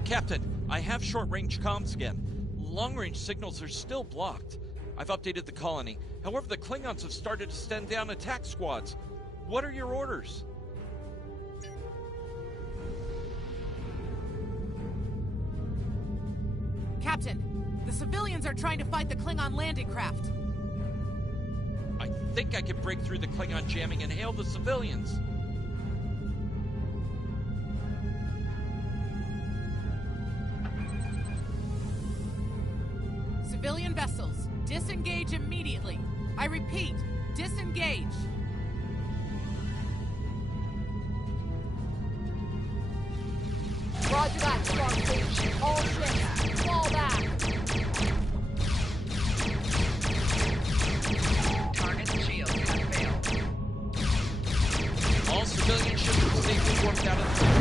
Captain, I have short-range comms again. Long-range signals are still blocked. I've updated the colony. However, the Klingons have started to send down attack squads. What are your orders? Captain, the civilians are trying to fight the Klingon landing craft. I think I can break through the Klingon jamming and hail the civilians. Civilian vessels, disengage immediately. I repeat, disengage. Roger that, Starfleet. All ships, fall back. Target shields have failed. All civilian ships are safely warped out of the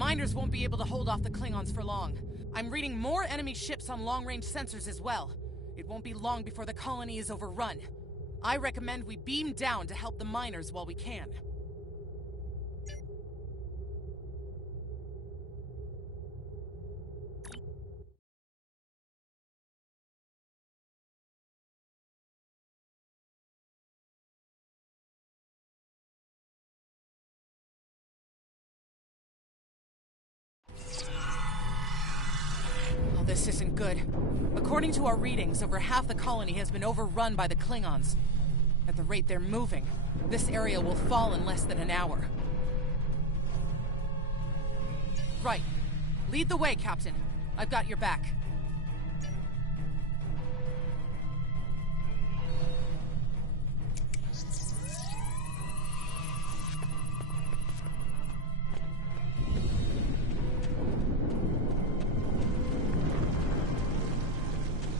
Miners won't be able to hold off the Klingons for long. I'm reading more enemy ships on long-range sensors as well. It won't be long before the colony is overrun. I recommend we beam down to help the miners while we can. this isn't good. According to our readings, over half the colony has been overrun by the Klingons. At the rate they're moving, this area will fall in less than an hour. Right. Lead the way, Captain. I've got your back.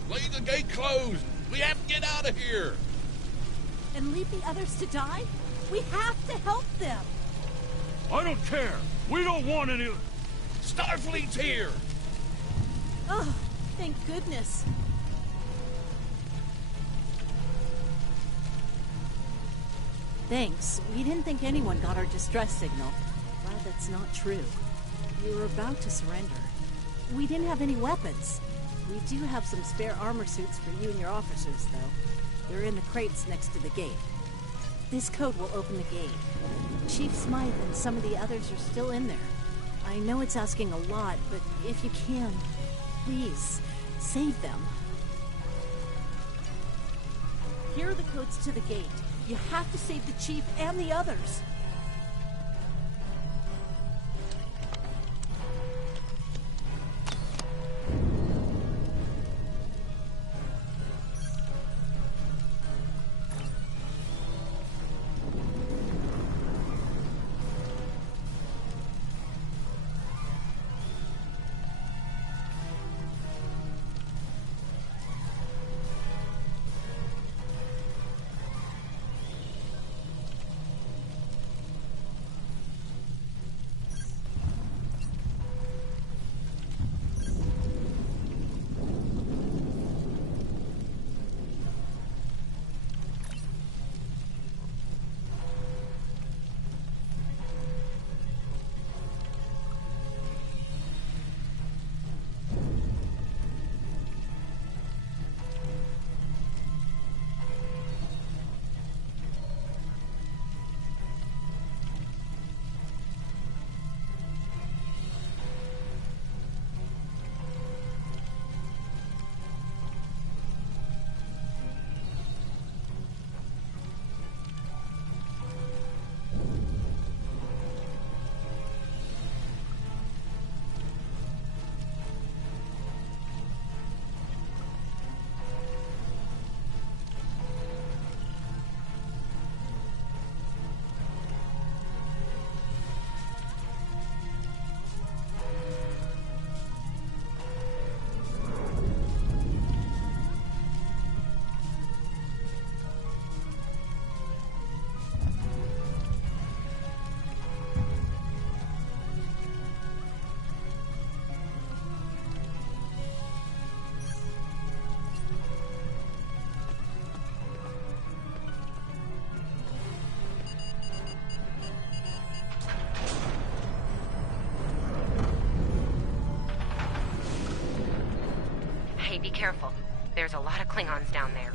Leave the gate closed! We have to get out of here! And leave the others to die? We have to help them! I don't care! We don't want any... Starfleet's here! Oh, thank goodness. Thanks. We didn't think anyone got our distress signal. Glad that's not true. We were about to surrender. We didn't have any weapons. We do have some spare armor suits for you and your officers, though. They're in the crates next to the gate. This code will open the gate. Chief Smythe and some of the others are still in there. I know it's asking a lot, but if you can, please, save them. Here are the codes to the gate. You have to save the Chief and the others. Hey, be careful. There's a lot of Klingons down there.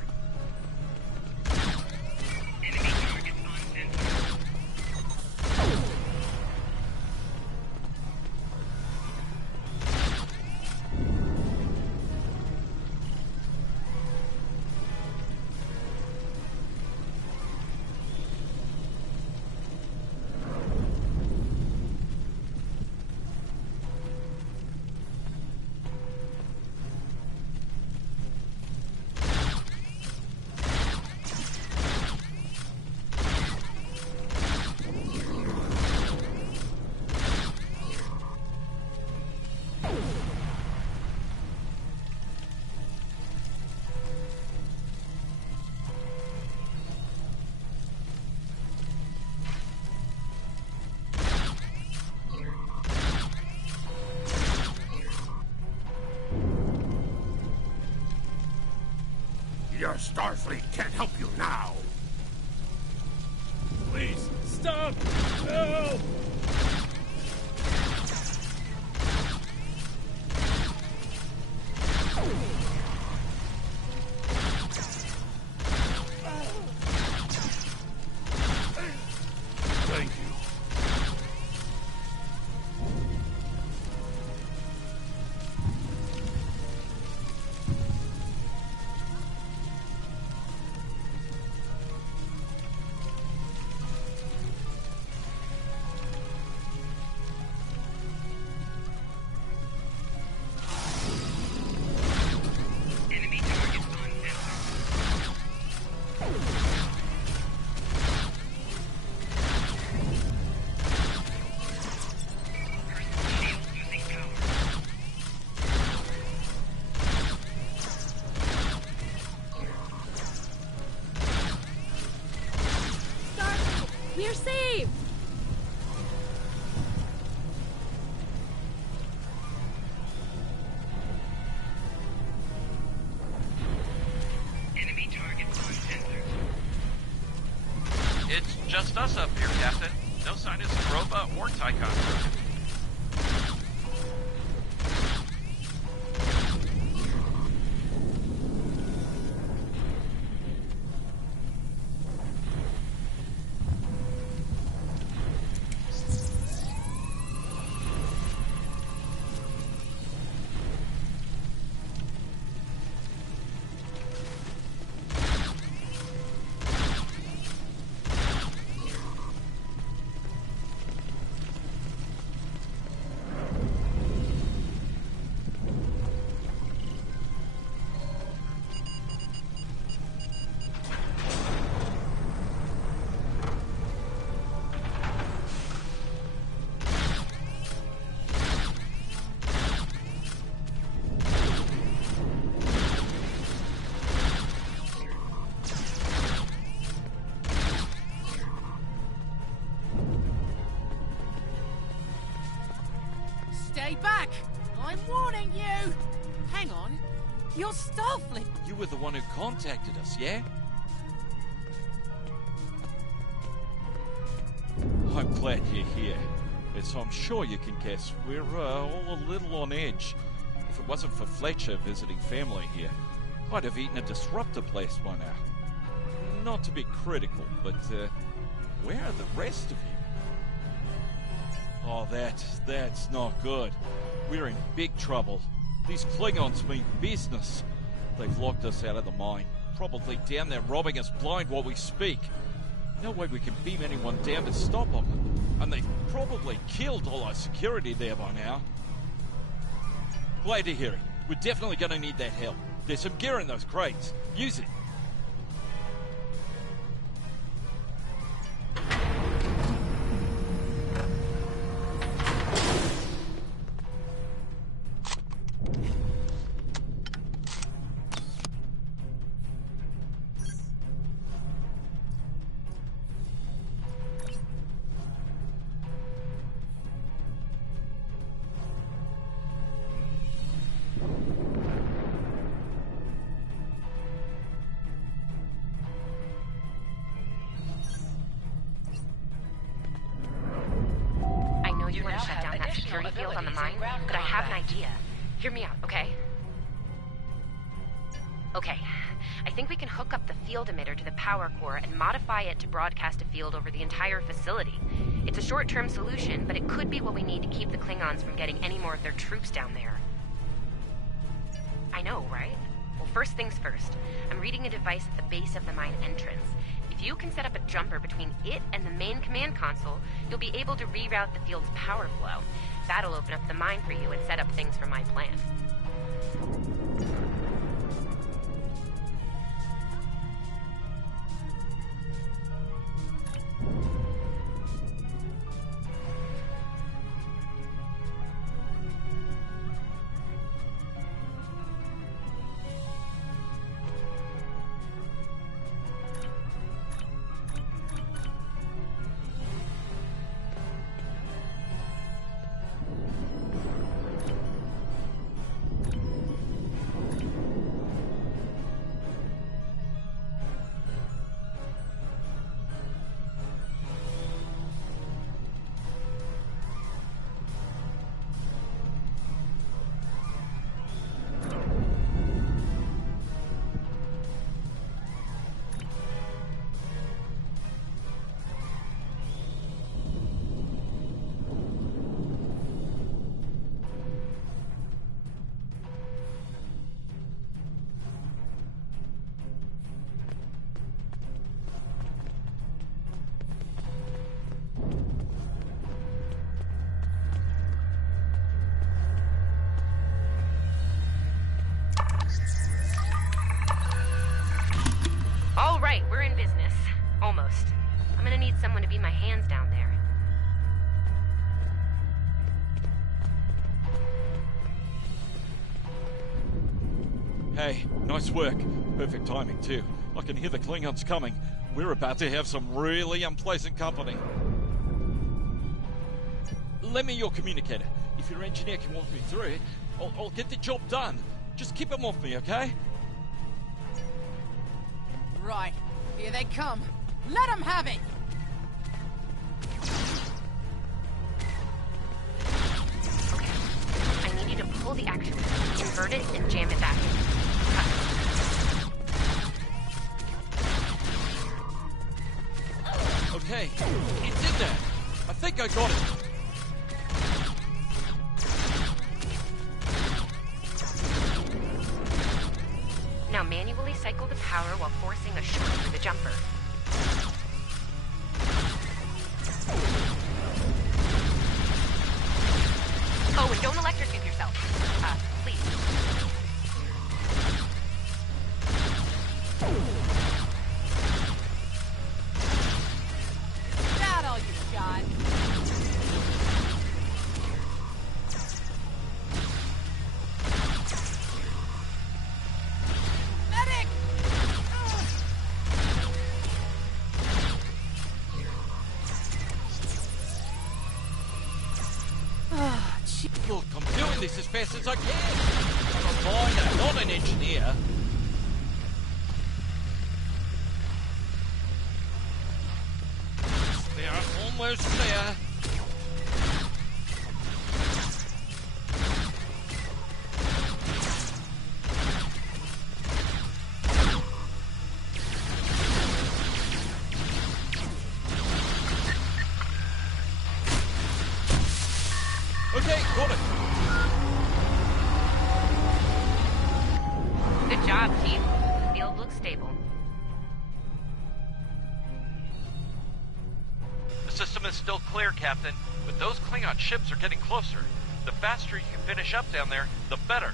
Your Starfleet can't help you now. Please, stop! Help! Thank you. more Tychon. Stay back! I'm warning you! Hang on. You're Starfleet! You were the one who contacted us, yeah? I'm glad you're here. As I'm sure you can guess, we're all a little on edge. If it wasn't for Fletcher visiting family here, I'd have eaten a disruptor blast by now. Not to be critical, but where are the rest of you? Oh, that's not good. We're in big trouble. These Klingons mean business. They've locked us out of the mine. Probably down there robbing us blind while we speak. No way we can beam anyone down to stop them. And they've probably killed all our security there by now. Glad to hear it. We're definitely going to need that help. There's some gear in those crates. Use it. Hear me out, okay? Okay, I think we can hook up the field emitter to the power core and modify it to broadcast a field over the entire facility. It's a short-term solution, but it could be what we need to keep the Klingons from getting any more of their troops down there. I know, right? Well, first things first. I'm reading a device at the base of the mine entrance. If you can set up a jumper between it and the main command console, you'll be able to reroute the field's power flow. That'll open up the mine for you and set up things for my plan. All right, we're in business. Almost. I'm gonna need someone to be my hands down there. Hey, nice work. Perfect timing, too. I can hear the Klingons coming. We're about to have some really unpleasant company. Lend me your communicator. If your engineer can walk me through it, I'll get the job done. Just keep them off me, okay? Right. Here they come. Let them have it! Divert it and jam it back in. Okay, it's in there. I think I got it. Now manually cycle the power while forcing a short through the jumper. Oh, and don't electrocute yourself. Please. Is that all you got? Medic! Look, I'm doing this as fast as I can. I'm a miner, not an engineer. They're almost there. Okay, got it. Good job, Chief. The field looks stable. The system is still clear, Captain, but those Klingon ships are getting closer. The faster you can finish up down there, the better.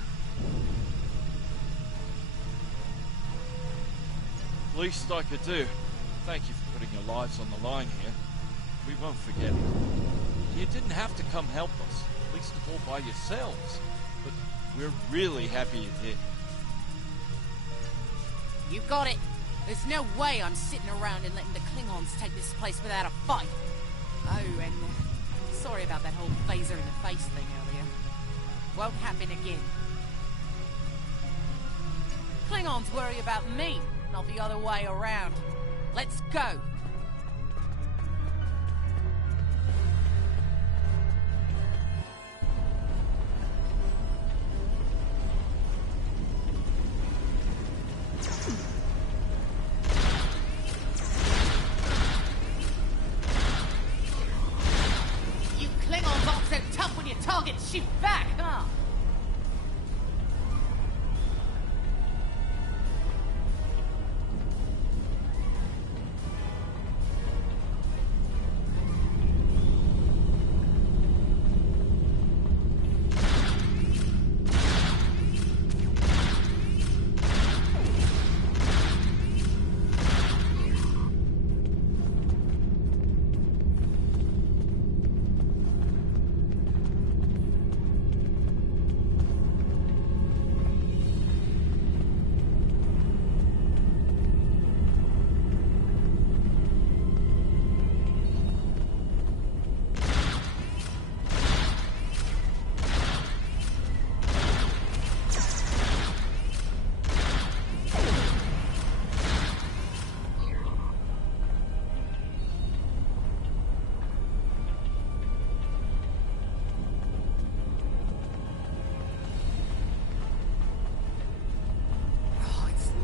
Least I could do. Thank you for putting your lives on the line here. We won't forget it. You didn't have to come help us, least of all by yourselves. But we're really happy you did. You got it. There's no way I'm sitting around and letting the Klingons take this place without a fight. Oh, and sorry about that whole phaser in the face thing earlier. Won't happen again. Klingons worry about me, not the other way around. Let's go. You Klingons aren't so tough when your targets shoot back, huh?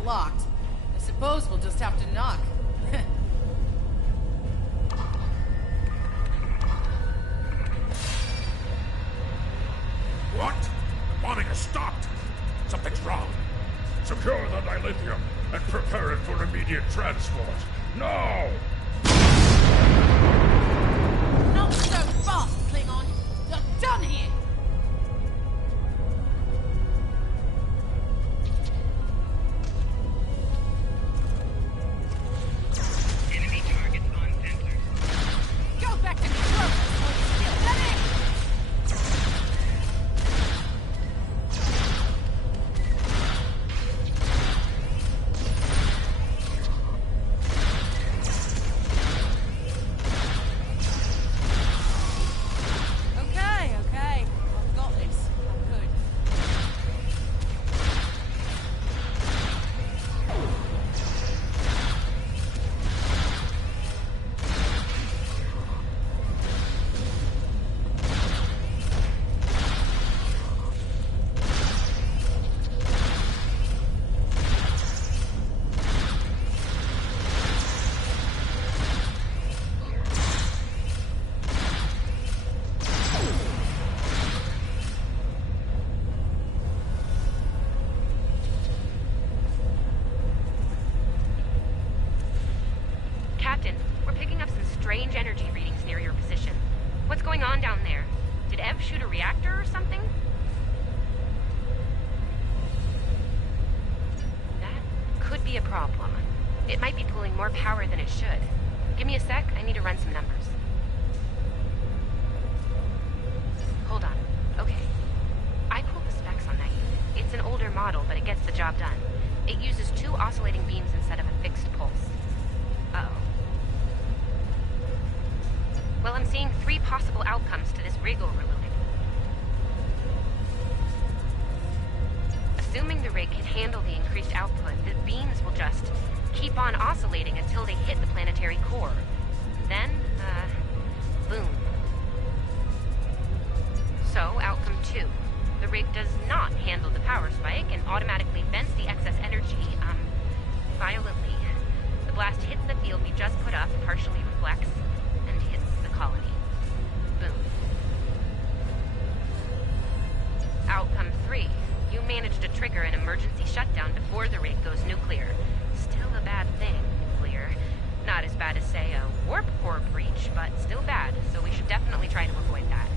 Locked. I suppose we'll just have to knock. What? Bombing has stopped. Something's wrong. Secure the dilithium and prepare it for immediate transport. Now! Not so fast, Klingon. You're done here. Go back to control. Medic! be a problem. It might be pulling more power than it should. Give me a sec, I need to run some numbers. Hold on. Okay. I pulled the specs on that unit. It's an older model, but it gets the job done. It uses 2 oscillating beams instead of a fixed pulse. Uh-oh. Well, I'm seeing 3 possible outcomes to this rig overloading. Assuming the rig can handle the increased output, the beams will just keep on oscillating until they hit the planetary core. Then, boom. So, outcome 2. The rig does not handle the power spike and automatically vents the excess energy, violently. The blast hits the field we just put up, partially reflects, and hits the colony. Boom. Outcome 3. You managed to trigger an emergency shutdown before the rig goes nuclear. Still a bad thing, nuclear. Not as bad as, say, a warp core breach, but still bad, so we should definitely try to avoid that.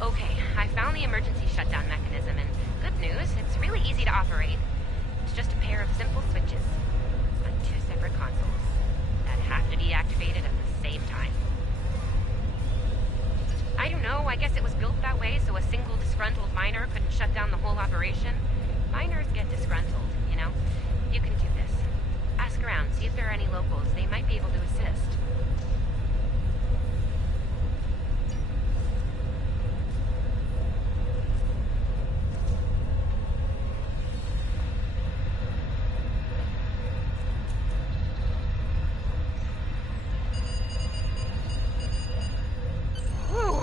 Okay, I found the emergency shutdown mechanism, and good news, it's really easy to operate. It's just a pair of simple switches on 2 separate consoles that have to be activated at the same time. I don't know, I guess it was built that way so a single disgruntled miner couldn't shut down the whole operation. Miners get disgruntled, you know? You can do this. Ask around, see if there are any locals. They might be able to assist.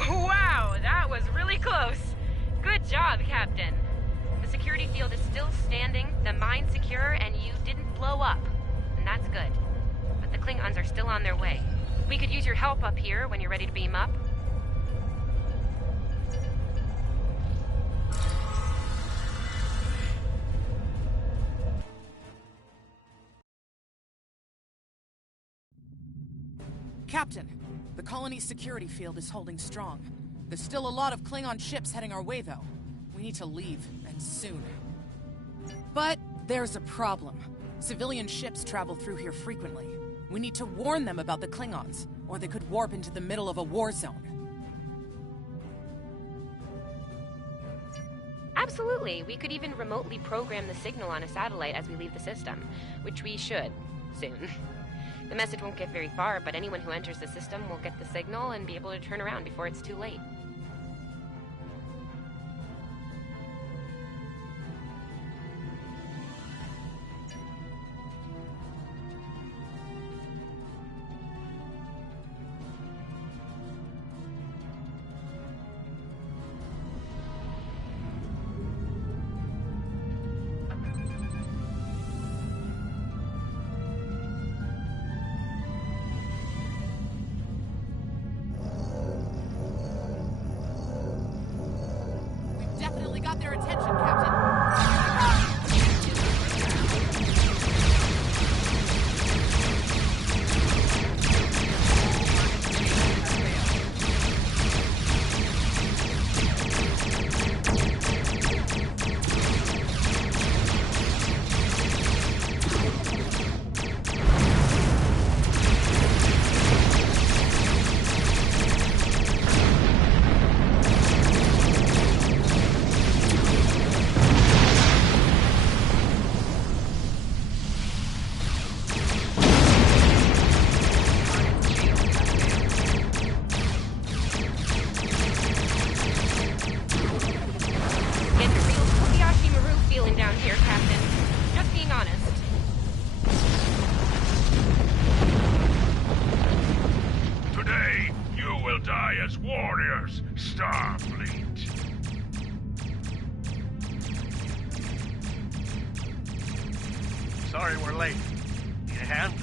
Wow, that was really close. Good job, Captain. The security field is still standing, the mine's secure, and you didn't blow up. And that's good. But the Klingons are still on their way. We could use your help up here when you're ready to beam up. Captain, the colony's security field is holding strong. There's still a lot of Klingon ships heading our way, though. We need to leave, and soon. But there's a problem. Civilian ships travel through here frequently. We need to warn them about the Klingons, or they could warp into the middle of a war zone. Absolutely. We could even remotely program the signal on a satellite as we leave the system, which we should, soon. The message won't get very far, but anyone who enters the system will get the signal and be able to turn around before it's too late. Got their attention, Captain. Starfleet. Sorry we're late. Need a hand?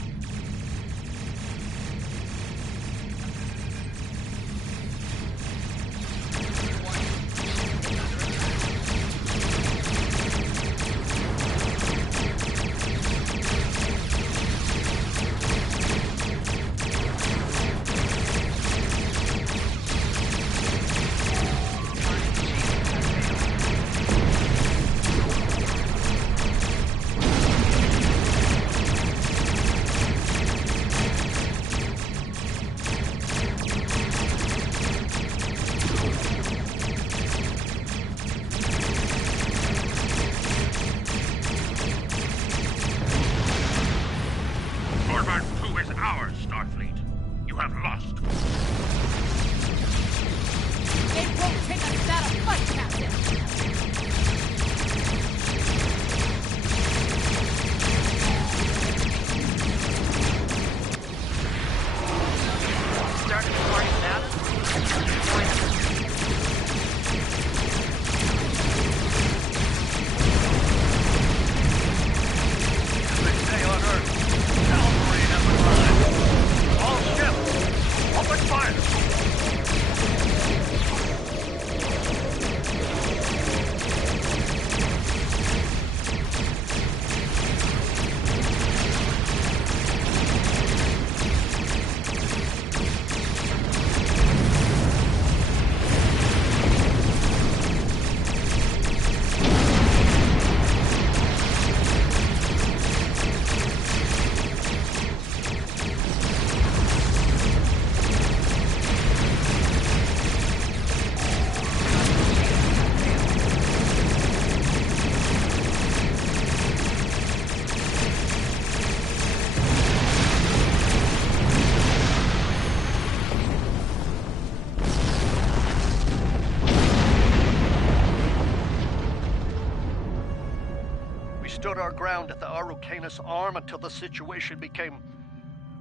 stood our ground at the Araucanus Arm until the situation became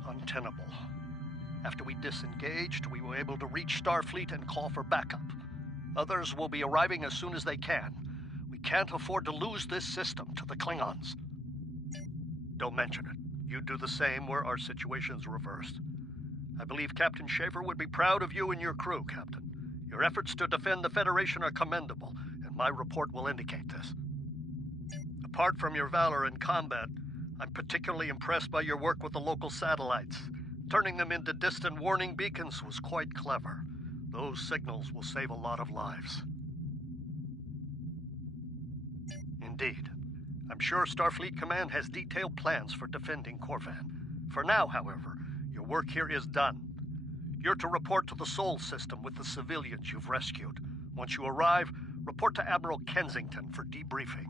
untenable. After we disengaged, we were able to reach Starfleet and call for backup. Others will be arriving as soon as they can. We can't afford to lose this system to the Klingons. Don't mention it. You do the same where our situation's reversed. I believe Captain Schaefer would be proud of you and your crew, Captain. Your efforts to defend the Federation are commendable, and my report will indicate this. Apart from your valor in combat, I'm particularly impressed by your work with the local satellites. Turning them into distant warning beacons was quite clever. Those signals will save a lot of lives. Indeed. I'm sure Starfleet Command has detailed plans for defending Korvan. For now, however, your work here is done. You're to report to the Sol system with the civilians you've rescued. Once you arrive, report to Admiral Kensington for debriefing.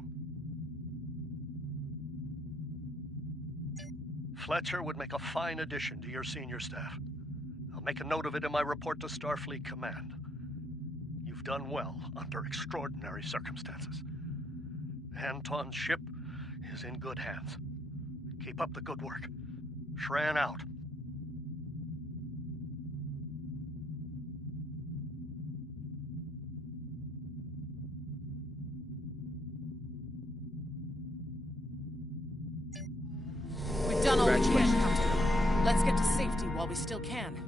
Fletcher would make a fine addition to your senior staff. I'll make a note of it in my report to Starfleet Command. You've done well under extraordinary circumstances. Anton's ship is in good hands. Keep up the good work. Shran out. We've done all we can, Captain. Let's get to safety while we still can.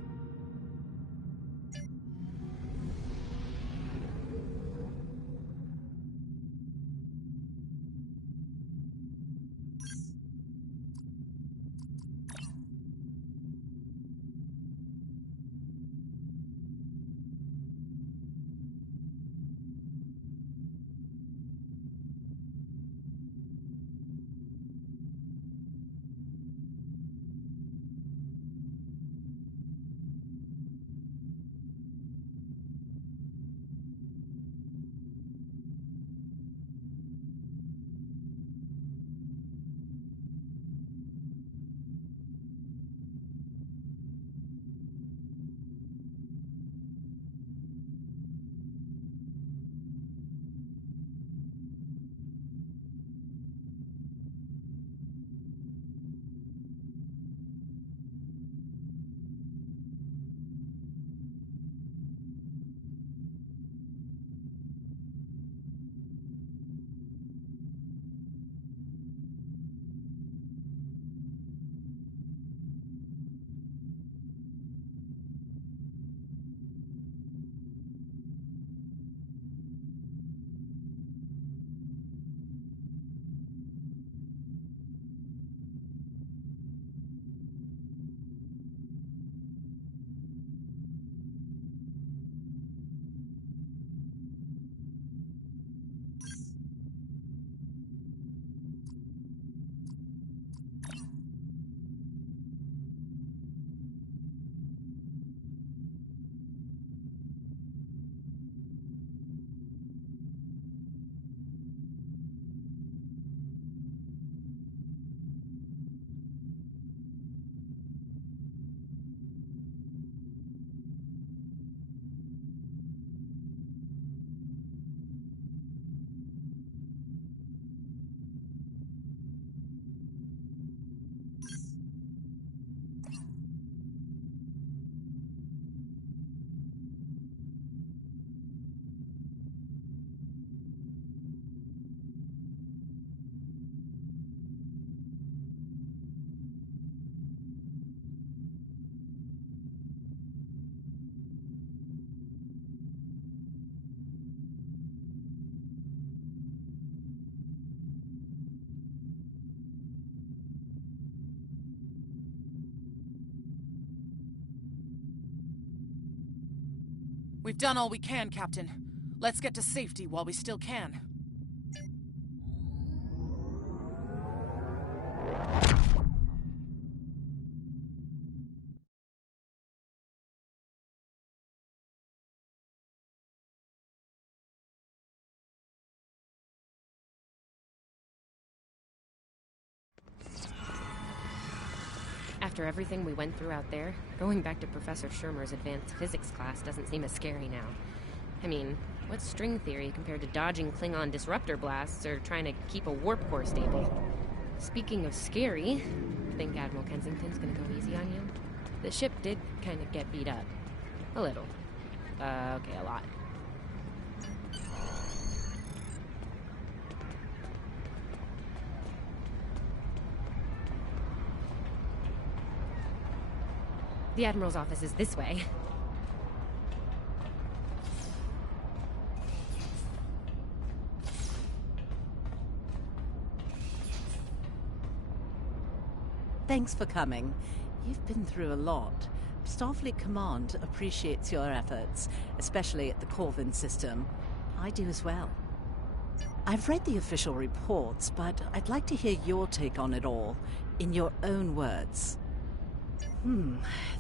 We've done all we can, Captain. Let's get to safety while we still can. After everything we went through out there, going back to Professor Schirmer's advanced physics class doesn't seem as scary now. I mean, What's string theory compared to dodging Klingon disruptor blasts or trying to keep a warp core stable? Speaking of scary, think Admiral Kensington's gonna go easy on you? The ship did kind of get beat up. A little. Okay, a lot. The Admiral's office is this way. Thanks for coming. You've been through a lot. Starfleet Command appreciates your efforts, especially at the Corvin system. I do as well. I've read the official reports, but I'd like to hear your take on it all, in your own words.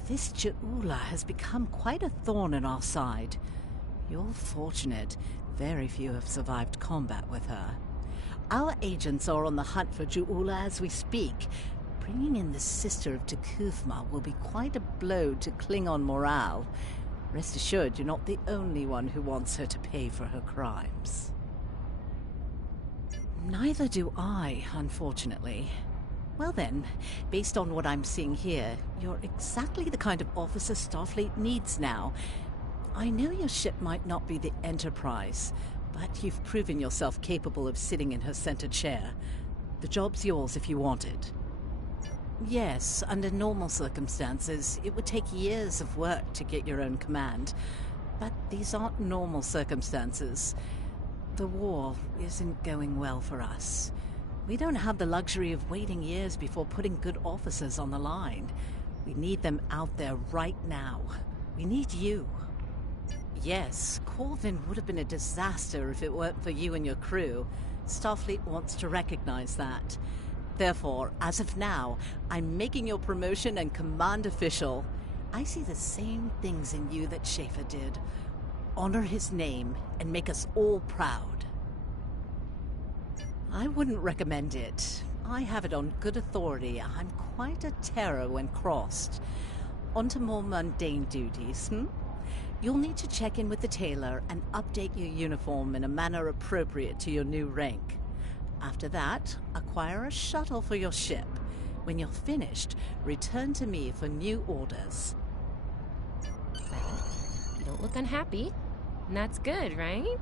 This Ju'ula has become quite a thorn in our side. You're fortunate. Very few have survived combat with her. Our agents are on the hunt for Ju'ula as we speak. Bringing in the sister of T'Kuvma will be quite a blow to Klingon morale. Rest assured, you're not the only one who wants her to pay for her crimes. Neither do I, unfortunately. Well then, based on what I'm seeing here, you're exactly the kind of officer Starfleet needs now. I know your ship might not be the Enterprise, but you've proven yourself capable of sitting in her center chair. The job's yours if you want it. Yes, under normal circumstances, it would take years of work to get your own command. But these aren't normal circumstances. The war isn't going well for us. We don't have the luxury of waiting years before putting good officers on the line. We need them out there right now. We need you. Yes, Corvin would have been a disaster if it weren't for you and your crew. Starfleet wants to recognize that. Therefore, as of now, I'm making your promotion and command official. I see the same things in you that Schaefer did. Honor his name and make us all proud. I wouldn't recommend it. I have it on good authority. I'm quite a terror when crossed. On to more mundane duties, You'll need to check in with the tailor and update your uniform in a manner appropriate to your new rank. After that, acquire a shuttle for your ship. When you're finished, return to me for new orders. You don't look unhappy. And that's good, right?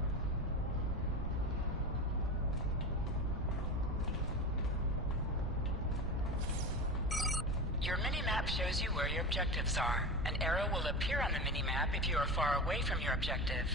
Your mini-map shows you where your objectives are. An arrow will appear on the mini-map if you are far away from your objective.